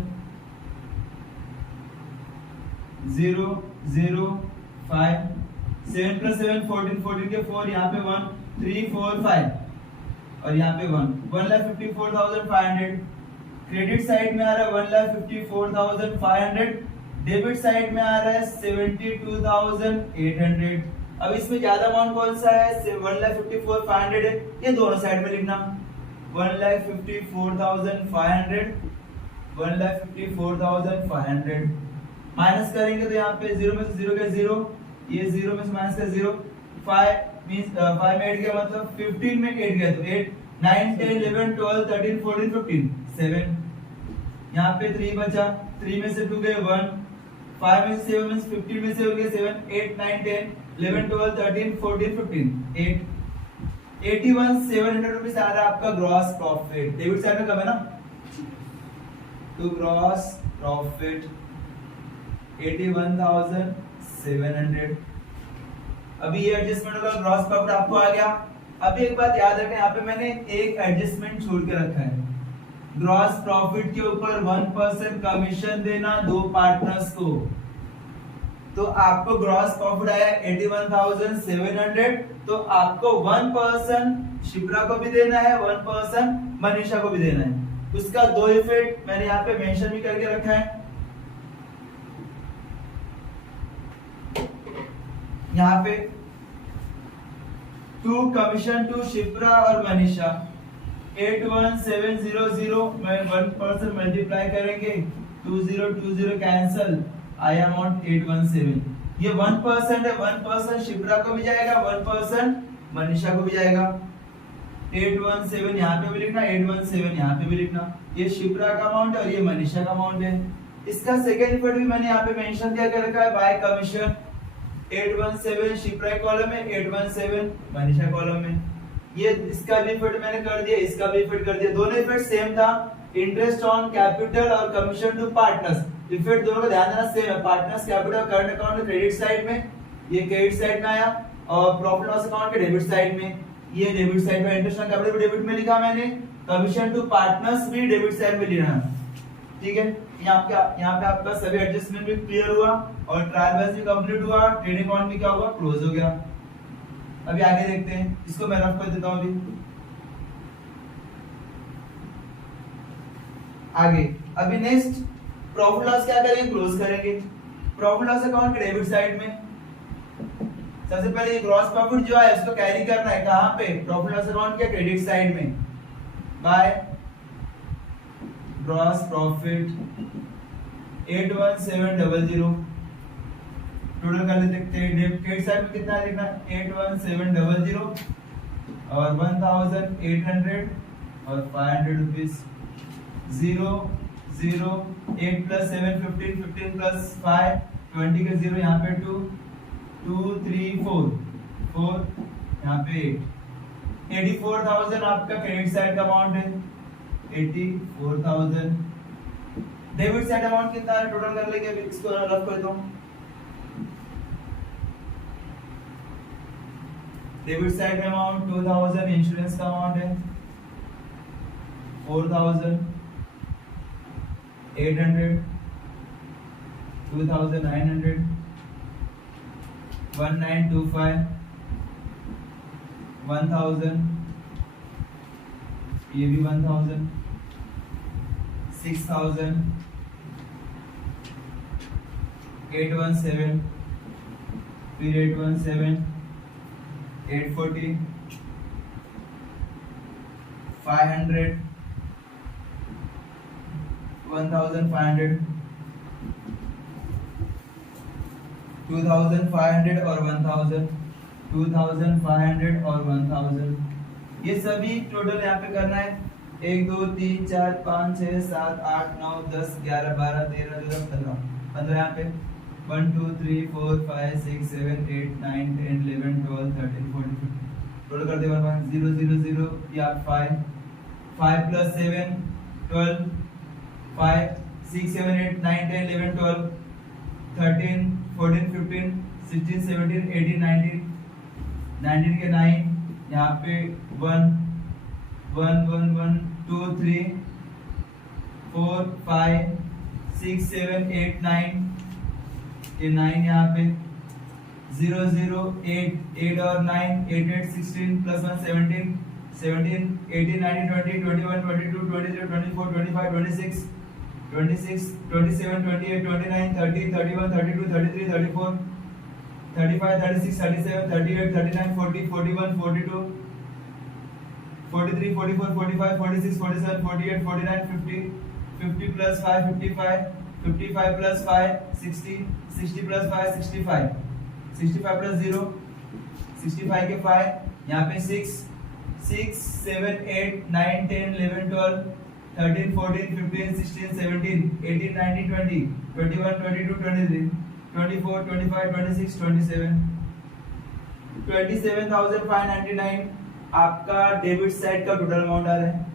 0 0 5 7 + 7 14 14 के 4 यहाँ पे 1 3 4 5 और यहाँ पे 1 1,54,500। क्रेडिट साइड में आ रहा है 1,54,500 डेबिट साइड में आ रहा है 72,800। अब इसमें ज्यादा अमाउंट कौन सा है, 1,54,500 है, ये दोनों साइड में लिखना। 1,54,500, 1,54,500 माइनस करेंगे तो यहाँ पे 0 में से 0 गया 0, ये 0 में से माइनस का 0, 5 मींस 5 में 8 गया मतलब 15 में 8 गया तो 8, 9 10 11 12 13 14 15 7, यहाँ पे 3 बचा, 3 में से 2 गए 1, 5 में से 7 मींस 15 में से हो गया 7, 8 9 10 11 12 13 14 15 8, 81,700 रुपीस आ रहा है आपका ग्रॉस प्रॉफिट। डेबिट साइड में कम है ना, तो ग्रॉस प्रॉफिट 81,700। अभी ये एडजस्टमेंट होगा, ग्रॉस प्रॉफिट आपको आ गया। अभी एक बात याद रखें, यहाँ पे मैंने एक एडजस्टमेंट छोड़ के रखा है, ग्रॉस प्रॉफिट के ऊपर 1% कमीशन देना दो पार्टनर्स को। तो आपको ग्रॉस प्रॉफिट आया 81,700, तो आपको 1% शिप्रा को भी देना है, 1% मनीषा को भी देना है। उसका दो इफेक्ट मैंने यहाँ पे मेंशन भी करके रखा है। यहाँ पे टू कमीशन टू शिप्रा और मनीषा 81,700 में 1% मल्टीप्लाई करेंगे, 2020 कैंसल, आया अमाउंट 817। ये 1% है, 1% शिप्रा को भी जाएगा, 1% मनीषा को भी जाएगा। 817 यहाँ पे भी लिखना, 817 यहाँ पे भी लिखना। ये शिप्रा का अमाउंट है और ये मनीषा का अमाउंट है। इसका सेकंड इफेक्ट भी मैंने यहाँ पे मेंशन किया कर रखा है, बाय कमीशन 817 शिप्रा कॉलम में, 817 मनीषा कॉलम में। ये इसका भी इफेक्ट मैंने कर दिया, इसका भी इफेक्ट कर दिया, दोनों इफेक्ट सेम था। इंटरेस्ट ऑन कैपिटल और कमीशन टू पार्टनर्स, इफेक्ट दोनों का ध्यान देना सेम है। पार्टनर्स कैपिटल करंट अकाउंट में क्रेडिट साइड में, ये क्रेडिट साइड में आया, और प्रॉफिट लॉस अकाउंट के डेबिट साइड में, ये डेबिट साइड में। इंटरेस्ट ऑन कैपिटल डेबिट में लिखा मैंने, कमीशन टू पार्टनर्स भी डेबिट साइड में लिखना, ठीक है। यहाँ पे आपका सभी एडजस्टमेंट भी क्लियर हुआ और ट्रायल बैलेंस भी कंप्लीट हुआ, ट्रेडिंग अकाउंट भी क्या हुआ, क्लोज हो गया। अभी आगे देखते हैं, इसको मैं रफ कर देता हूं। अभी नेक्स्ट प्रॉफिट लॉस क्या करेंगे, क्लोज करेंगे। प्रॉफिट लॉस अकाउंट के डेबिट साइड में सबसे पहले ये ग्रॉस प्रॉफिट जो है उसको कैरी करना है कहां पे, प्रॉफिट लॉस अकाउंट के क्रेडिट साइड में, बाय ग्रॉस प्रॉफिट 81700। टोटल कर लेते हैं, क्रेडिट साइड में कितना लिखना, 81700 और 1800 और 500 रुपीस। 0 0 8 प्लस 7 15 15 प्लस 5 20 के 0 यहाँ पे 2 2 3 4 4 यहाँ पे 8। 84,000 आपका क्रेडिट साइड का अमाउंट है, 84,000। डेबिट साइड अमाउंट कितना है टोटल कर लेंगे, अभी इसको रफ कर दो। डेबिट साइड में अमाउंट 2,000 इंश्योरेंस का अमाउंट है, 4,800 2,900 1925 1,000, ये भी 1,000 6,000 817 फिर 817 840 500 1,500 2,500 और 1,000 2,500 और 1,000। ये सभी टोटल यहाँ पे करना है। 1 2 3 4 5 6 7 8 9 10 11 12 13 14 15 यहाँ पे 1 2 3 4 5 6 7 8 9 10 11 12 13 14 15 टोटल कर दे 1 0 0 0 या 5 5 plus 7 12 5 6 7 8 9 10 11 12 13 14 15 16 17 18 19 19 के 9 यहाँ पे 1 1 1 1 2 3 4 5 6 7 8 9 ये 9 यहाँ पे 0 0 8 8 और 9 8 8 16 plus 1 17 17 18 19 20 21 22 23 24 25 26 26, 27, 28, 29, 30, 31, 32, 33, 34, 35, 36, 37, 38, 39, 40, 41, 42, 43, 44, 45, 46, 47, 48, 49, 50, 50 plus 5, 55, 55 plus 5, 60, 60 plus 5, 65, 65 plus 0, 65 के 5, यहाँ पे 6, 6, 7, 8, 9, 10, 11, 12, 13, 14, 15, 16, 17, 18, 19, 20, 21, 22, 23, 24, 25, 26, 27, 27,599 आपका डेबिट साइड का टोटल अमाउंट आ रहा है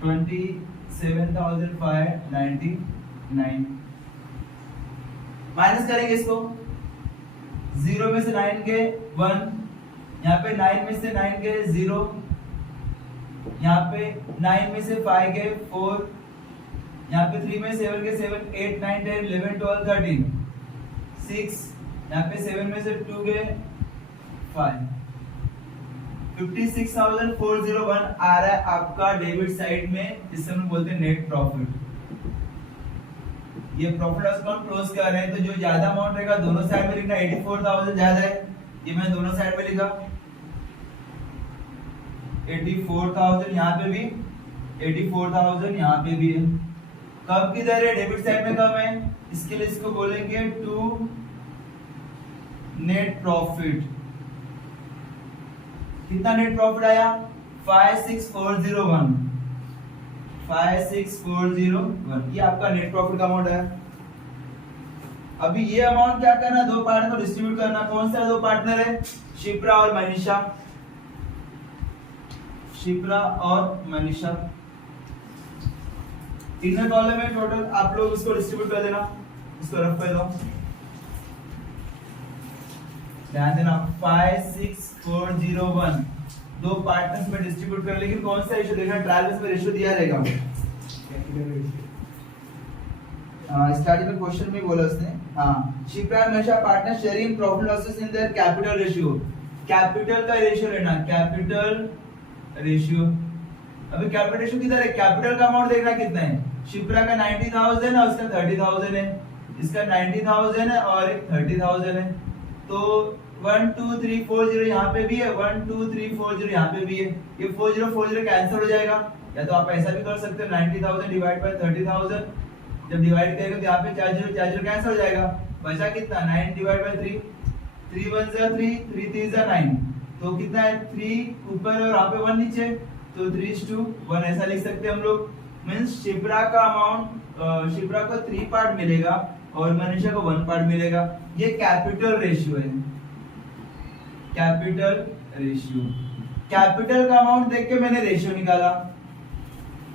27,599। माइनस करेंगे इसको, 0 में से 9 गए 1, यहाँ पे 9 में से 9 गए 0, यहाँ पे 9 में से 5 गए 4, यहाँ पे 3 में 7 गए 7, 8, 9, 10, 11, 12, 13, 6, यहाँ पे 7 में से 2 गए 5, 56,401 आ रहा है आपका डेबिट साइड में, जिसे हम बोलते हैं नेट प्रॉफिट। ये प्रॉफिट लॉस अकाउंट क्लोज कर रहे हैं, तो जो ज्यादा अमाउंट रहेगा दोनों साइड में लिखना, 84,000 ज्यादा है, ये मैं दोनों साइड में लिखा 84,000, यहाँ पे भी 84,000, यहाँ पे भी है। कब किधर है? डेबिट साइड में कम है, इसके लिए इसको बोलेंगे टू नेट प्रॉफिट। कितना नेट प्रॉफिट आया? 56,401, 56,401, ये आपका नेट प्रॉफिट का अमाउंट है। अभी ये अमाउंट क्या करना, दो पार्टनर को डिस्ट्रीब्यूट करना। कौन सा दो पार्टनर है? शिप्रा और मनीषा, शिप्रा और मनीषा, तीनों कॉलम में टोटल, आप लोग इसको डिस्ट्रीब्यूट कर देना, इसको रफ कर दो, ध्यान देना। 56,401 दो पार्टनर्स में डिस्ट्रीब्यूट कर, लेकिन कौन सा रेशियो देखना, ट्रायल बेस में रेशियो दिया रहेगा। स्टार्टिंग में क्वेश्चन में बोला उसने, Shipra and Manisha partner sharing profit losses in their capital ratio. Capital का रेशियो लेना, कैपिटल रेशियो। अभी कैपिटल रेशियो किधर है? कैपिटल का अमाउंट देखना कितना है। शिप्रा का 90,000 है और इसका 30,000 है, इसका 90,000 है और एक 30,000 है, तो 1 2 3 4 0 यहाँ पे भी है, 1 2 3 4 0 यहाँ पे भी है। ये 40 कैंसिल हो जाएगा, या तो आप ऐसा भी कर सकते हो 90,000 डिवाइड बाय 30,000, जब डिवाइड करेंगे तो यहाँ पे 4 0 कैंसिल हो जाएगा, बचा कितना 9 डिवाइड बाय 3, 3 1 जा 3, 3 3 जा 9, तो कितना है 3 ऊपर और यहाँ पे 1 नीचे, तो 3:1 ऐसा लिख सकते हैं हम लोग। मींस शिप्रा का अमाउंट, शिप्रा को 3 पार्ट मिलेगा और मनीषा को 1 पार्ट मिलेगा। ये कैपिटल रेशियो है, कैपिटल रेशियो। कैपिटल का अमाउंट देख के मैंने रेशियो निकाला।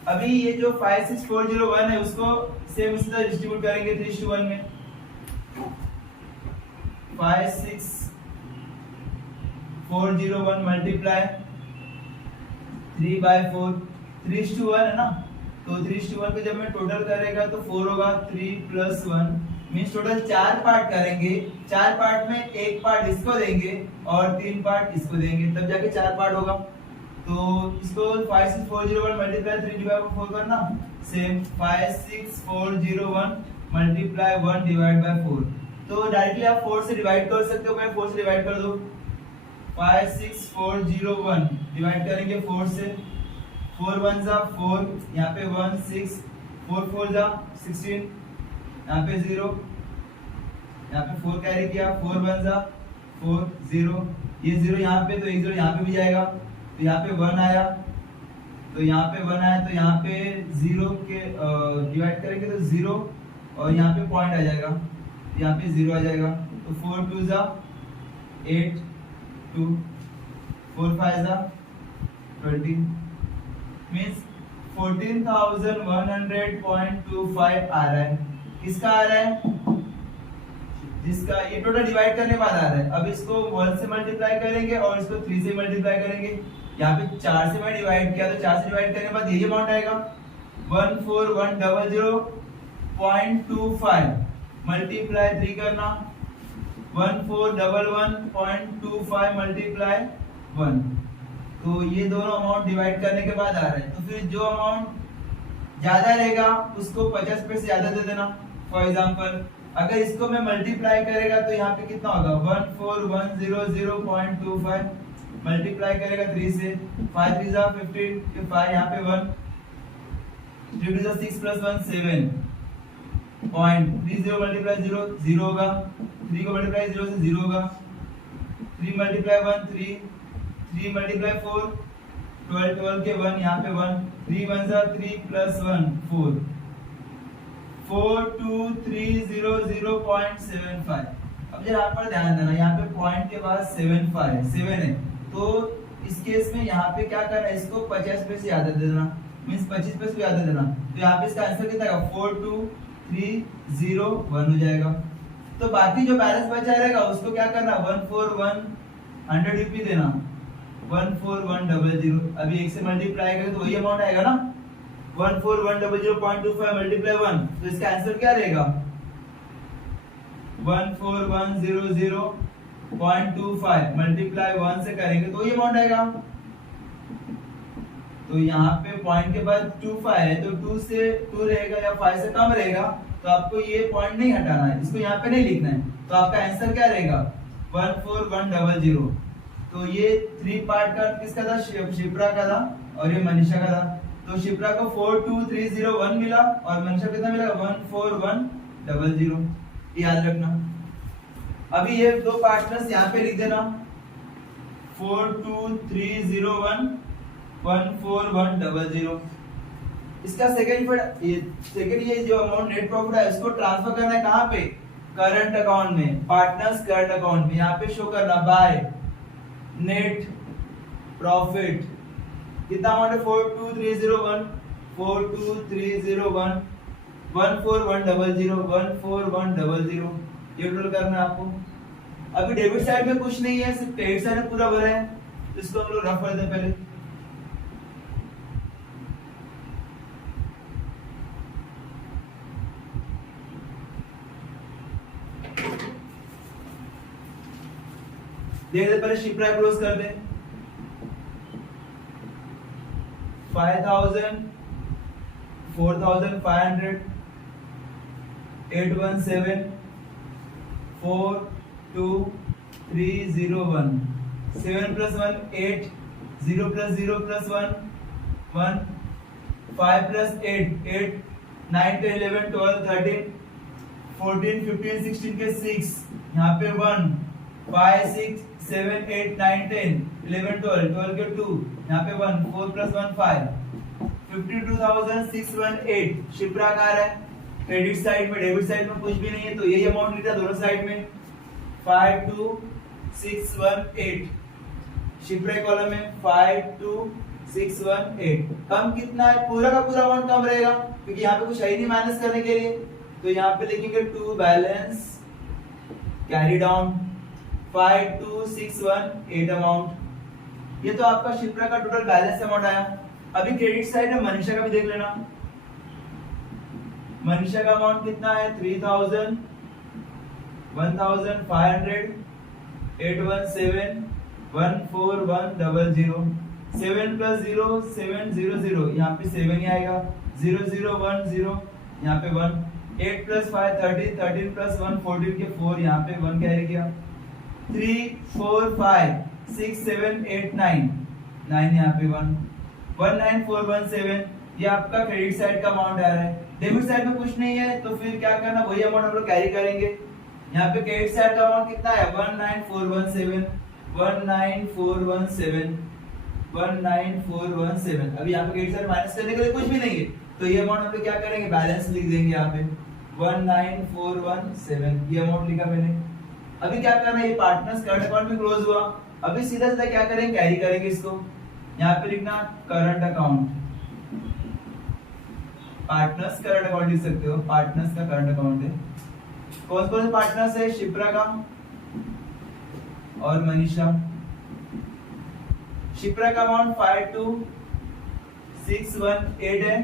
अभी ये जो 56,401 है उसको सेम इसी तरह डिस्ट्रीब्यूट करेंगे 3:1 में। 56,401 मल्टीप्लाई 3/4, 3:1 है ना, तो 3:1 को जब मैं टोटल करेगा तो 4 होगा, 3 + 1 मींस टोटल 4 पार्ट करेंगे। 4 पार्ट में एक पार्ट इसको देंगे और 3 पार्ट इसको देंगे, तब जाके 4 पार्ट होगा। तो इसको 56,401 मल्टीप्लाई 3/4 करना, सेम 56,401 मल्टीप्लाई 1/4। तो डायरेक्टली आप 4 से डिवाइड कर सकते हो, मैं 4 से डिवाइड कर दो। 56,401 डिवाइड करेंगे 4 से, 4 1 जा 4, यहाँ पे 1 6, 4 4 जा 16, यहाँ पे 0, यहाँ पे 4 कैरी किया, 4 1 जा 4 0, ये 0 यहाँ पे, तो एक 0 यहाँ पे भी जाएगा, तो यहाँ पे 1 आया, तो यहाँ पे 1 आया, तो यहाँ पे 0 के डिवाइड करेंगे तो 0 और यहाँ पे पॉइंट आ जाएगा, यहाँ पे 0 आ जाएगा, तो 4 2 जा 8 2, 4 5 जा 20, मींस 14,100.25 आ रहा है। किसका आ रहा है? जिसका ये टोटल डिवाइड करने बाद आ रहा है। अब इसको 1 से मल्टीप्लाई करेंगे और इसको 3 से मल्टीप्लाई करेंगे। यहाँ पे 4 से मैं डिवाइड किया, तो 4 से डिवाइड करने के बाद ये अमाउंट आएगा 14,100.25 मल्टीप्लाई 3 करना, 1411.25 मल्टीप्लाई 1, तो ये दोनों अमाउंट डिवाइड करने के बाद आ रहे हैं। तो फिर जो अमाउंट ज्यादा रहेगा उसको 50 पे से ज्यादा दे देना। फॉर एग्जांपल अगर इसको मैं मल्टीप्लाई करेगा तो यहाँ पे कितना होगा 14100.25 मल्टीप्लाई करेगा 3 से 5 3 जा 15 फिर 5 यहाँ पे 1 3 2 6 प्लस 1 7 पॉइंट 30 मल्टीप्लाई 0 0 होगा 3 को मल्टीप्लाई 0 से 0 होगा 3 मल्टीप्लाई 1 3 3 मल्टीप्लाई 4 12 12 के 1 यहाँ पे 1 3 1 जा 3 प्लस 1 4 42,300.75। अब जरा यहाँ पर ध्यान देना यहाँ पे पॉइंट के बाद 7 है तो इस केस में यहाँ पे क्या करना है इसको 50 पे से ज्यादा दे देना मींस 25 पे से ज्यादा देना तो यहाँ पे इसका आंसर कितना आएगा 42301 हो जाएगा। तो बाकी जो बैलेंस बचा रहेगा उसको क्या करना 14100 रुपये देना 14100 अभी 1 से मल्टीप्लाई करें तो वही अमाउंट आएगा ना 14100.25 मल्टीप्लाई 1 तो इसका आंसर क्या रहेगा 14100.25 मल्टीप्लाई 1 से करेंगे तो ये अमाउंट आएगा। तो यहाँ पे पॉइंट के बाद 25 है तो 2 से 2 रहेगा या 5 से कम रहेगा तो आपको ये पॉइंट नहीं हटाना है इसको यहाँ पे नहीं लिखना है तो आपका आंसर क्या रहेगा 14100। तो ये 3 पार्ट का किसका था शिप्रा का था और ये मनीषा का था। तो शिप्रा को 42301 मिला और मनीषा कितना मिला 14100 याद रखना। अभी ये दो पार्टनर्स यहाँ पे लिख देना 42301 14100। इसका सेकंड ये जो अमाउंट नेट प्रॉफिट है इसको ट्रांसफर करना है कहाँ पे करंट अकाउंट में पार्टनर्स करंट अकाउंट में यहाँ पे शो करना बाय नेट प्रॉफिट कितना अमाउंट है 42301 14100 ये टोटल करना है आपको। अभी डेबिट साइड में कुछ नहीं है सिर्फ क्रेडिट साइड में पूरा भरा है तो इसको हम लोग रफ कर दें पहले। देख पहले शिप्रा क्लोज कर दे 5000 4500 817 42301 7 plus 1 8 0 plus 0 plus 1 1 5 plus 8 8 9 10 11 12 13 14 15 16 के 6 यहाँ पे 1 5 6 7 8 9 10 11 12 12 के 2 यहाँ पे 1 4 plus 1 5 52,618 शिप्रा का है क्रेडिट साइड में डेबिट साइड में कुछ भी नहीं है तो यही अमाउंट लिखा दोनों साइड में 52618 शिप्रा कॉलम में 52618 कम कितना है पूरा का पूरा अमाउंट कम रहेगा क्योंकि यहाँ पे कुछ है ही नहीं माइनस करने के लिए तो यहाँ पे लिखेंगे to balance carry down 52618 amount. ये तो आपका शिप्रा का टोटल बैलेंस अमाउंट आया। अभी क्रेडिट साइड में मनीषा का भी देख लेना। मनीषा का अमाउंट कितना है 3000 1500 817 14100 7 plus 0 700 यहाँ पे 7 ही आएगा 0010 यहाँ पे 1 8 plus 5 13 13 plus 1 14 के 4 यहाँ पे 1 कैरी किया 3 4 5 6 7 8 9 9 यहाँ पे 1 19417 ये आपका क्रेडिट साइड का अमाउंट आ रहा है। डेबिट साइड में कुछ नहीं है तो फिर क्या करना वही अमाउंट हम लोग कैरी करेंगे। यहाँ पे क्रेडिट साइड का अमाउंट कितना है 19417 19417 अभी यहाँ पे क्रेडिट साइड माइनस करने के लिए कुछ भी नहीं है तो ये अमाउंट हम लोग क्या करेंगे बैलेंस लिख देंगे यहाँ पे 19417 ये अमाउंट लिखा मैंने। अभी क्या करना है ये पार्टनर्स करंट अकाउंट में क्लोज हुआ। अभी सीधा सीधा क्या करेंगे कैरी करेंगे इसको यहाँ पे लिखना current account partners current account लिख सकते हो पार्टनर्स का करंट अकाउंट है। कौन कौन से पार्टनर्स है शिप्रा का और मनीषा। शिप्रा का अमाउंट 52618 है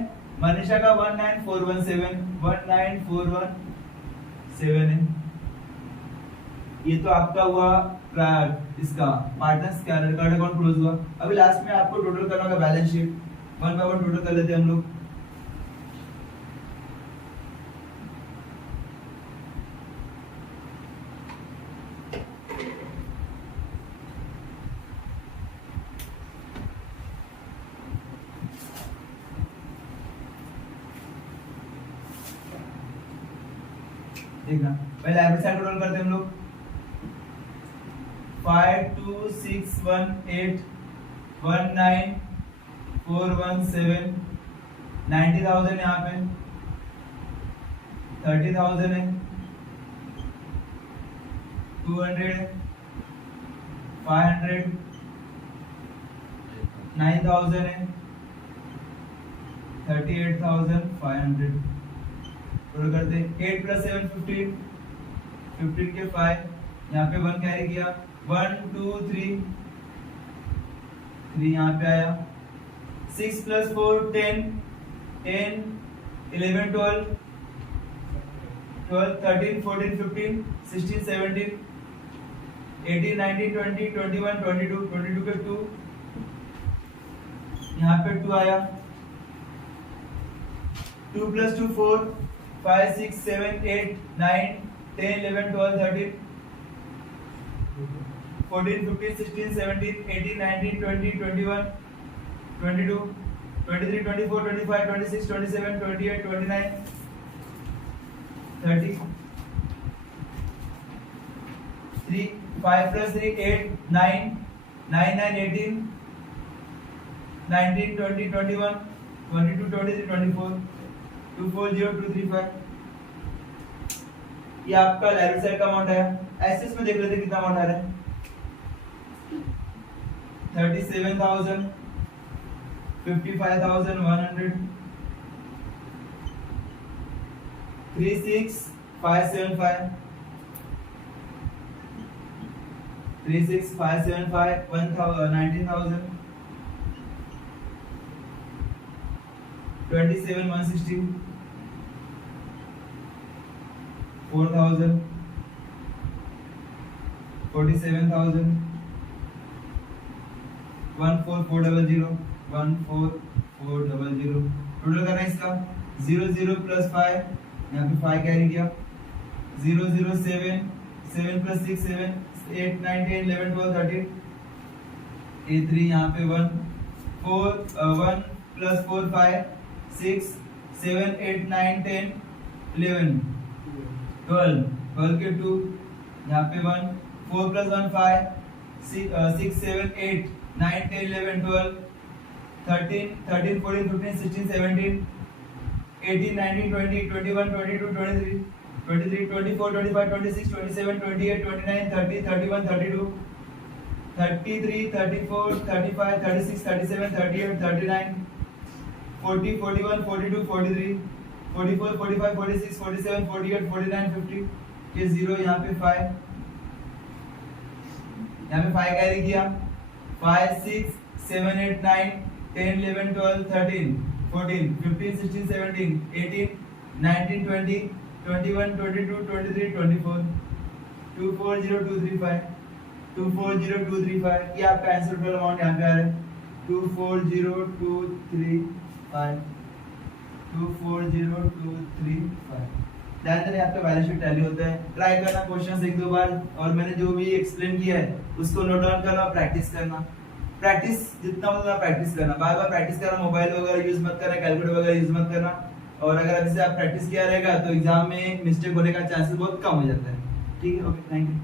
मनीषा का 19417 है। ये तो आपका हुआ इसका पार्टनर्स करंट अकाउंट क्लोज हुआ। अभी लास्ट में आपको टोटल करना होगा बैलेंस शीट 1 बाय 1 टोटल कर लेते हैं हम लोग। देखना पहले लाइब्रेरी साइड रोल करते हैं हम लोग 5261819417 90,000 यहाँ पे 30,000 है 200 500 9,000 है 38,500 टोटल करते 8 + 7 15 15 के 5 यहाँ पे 1 कैरी किया 1 2 3 3 यहाँ पे आया 6 + 4 10 10 11 12 12 13 14 15 16 17 18 19 20 21 22 22 के 2 यहाँ पे 2 आया 2 + 2 4 5 6 7 8 9 10 11 12 13 14 15 16 17 18 19 20 21 22 23 24 25 26 27 28 29 30 3 5 + 3 8 9 9 9 18 19 20 21 22 23 24 240235 ये आपका लेफ्ट साइड का अमाउंट है। एसेट्स में देख लेते हैं कितना अमाउंट आ रहा है 37,000 55,100 36575 36575 19,000 27,160 4,000 47,000 14400 14400 टोटल करना है इसका 00 + 5 यहाँ पे 5 कैरी किया 0 0 7 7 + 6 7 8 9 10 11 12 13 A3 यहाँ पे 1 4 1 + 4 5 6 7 8 9 10 11 12 12 के 2 यहाँ पे 1 4 + 1 5 6 7 8 9 10 11 12 13 13 14 15 16 17 18 19 20 21 22 23 23 24 25 26 27 28 29 30 31 32 33 34 35 36 37 38 39 40 41 42 43 44 45 46 47 48 49 50 के 0 यहाँ पे 5 यहाँ पे 5 कैरी किया 5 6 7 8 9 10 11 12 13 14 15 16 17 18 19 20 21 22 23 24 240235 240235 ये आपका आंसर टोटल अमाउंट यहाँ पे आ रहा है 240235 240235 ध्यान देना आपका बैलेंस शीट टैली होता है। ट्राई करना क्वेश्चंस एक दो बार और मैंने जो भी एक्सप्लेन किया है उसको नोट डाउन करना प्रैक्टिस करना प्रैक्टिस जितना हो उतना प्रैक्टिस करना बार बार प्रैक्टिस करना मोबाइल वगैरह यूज मत करना कैलकुलेटर वगैरह यूज मत करना और अगर अभी से आप प्रैक्टिस किया रहेगा तो एग्जाम में मिस्टेक होने का चांसेस बहुत कम हो जाता है। ठीक है ओके थैंक यू।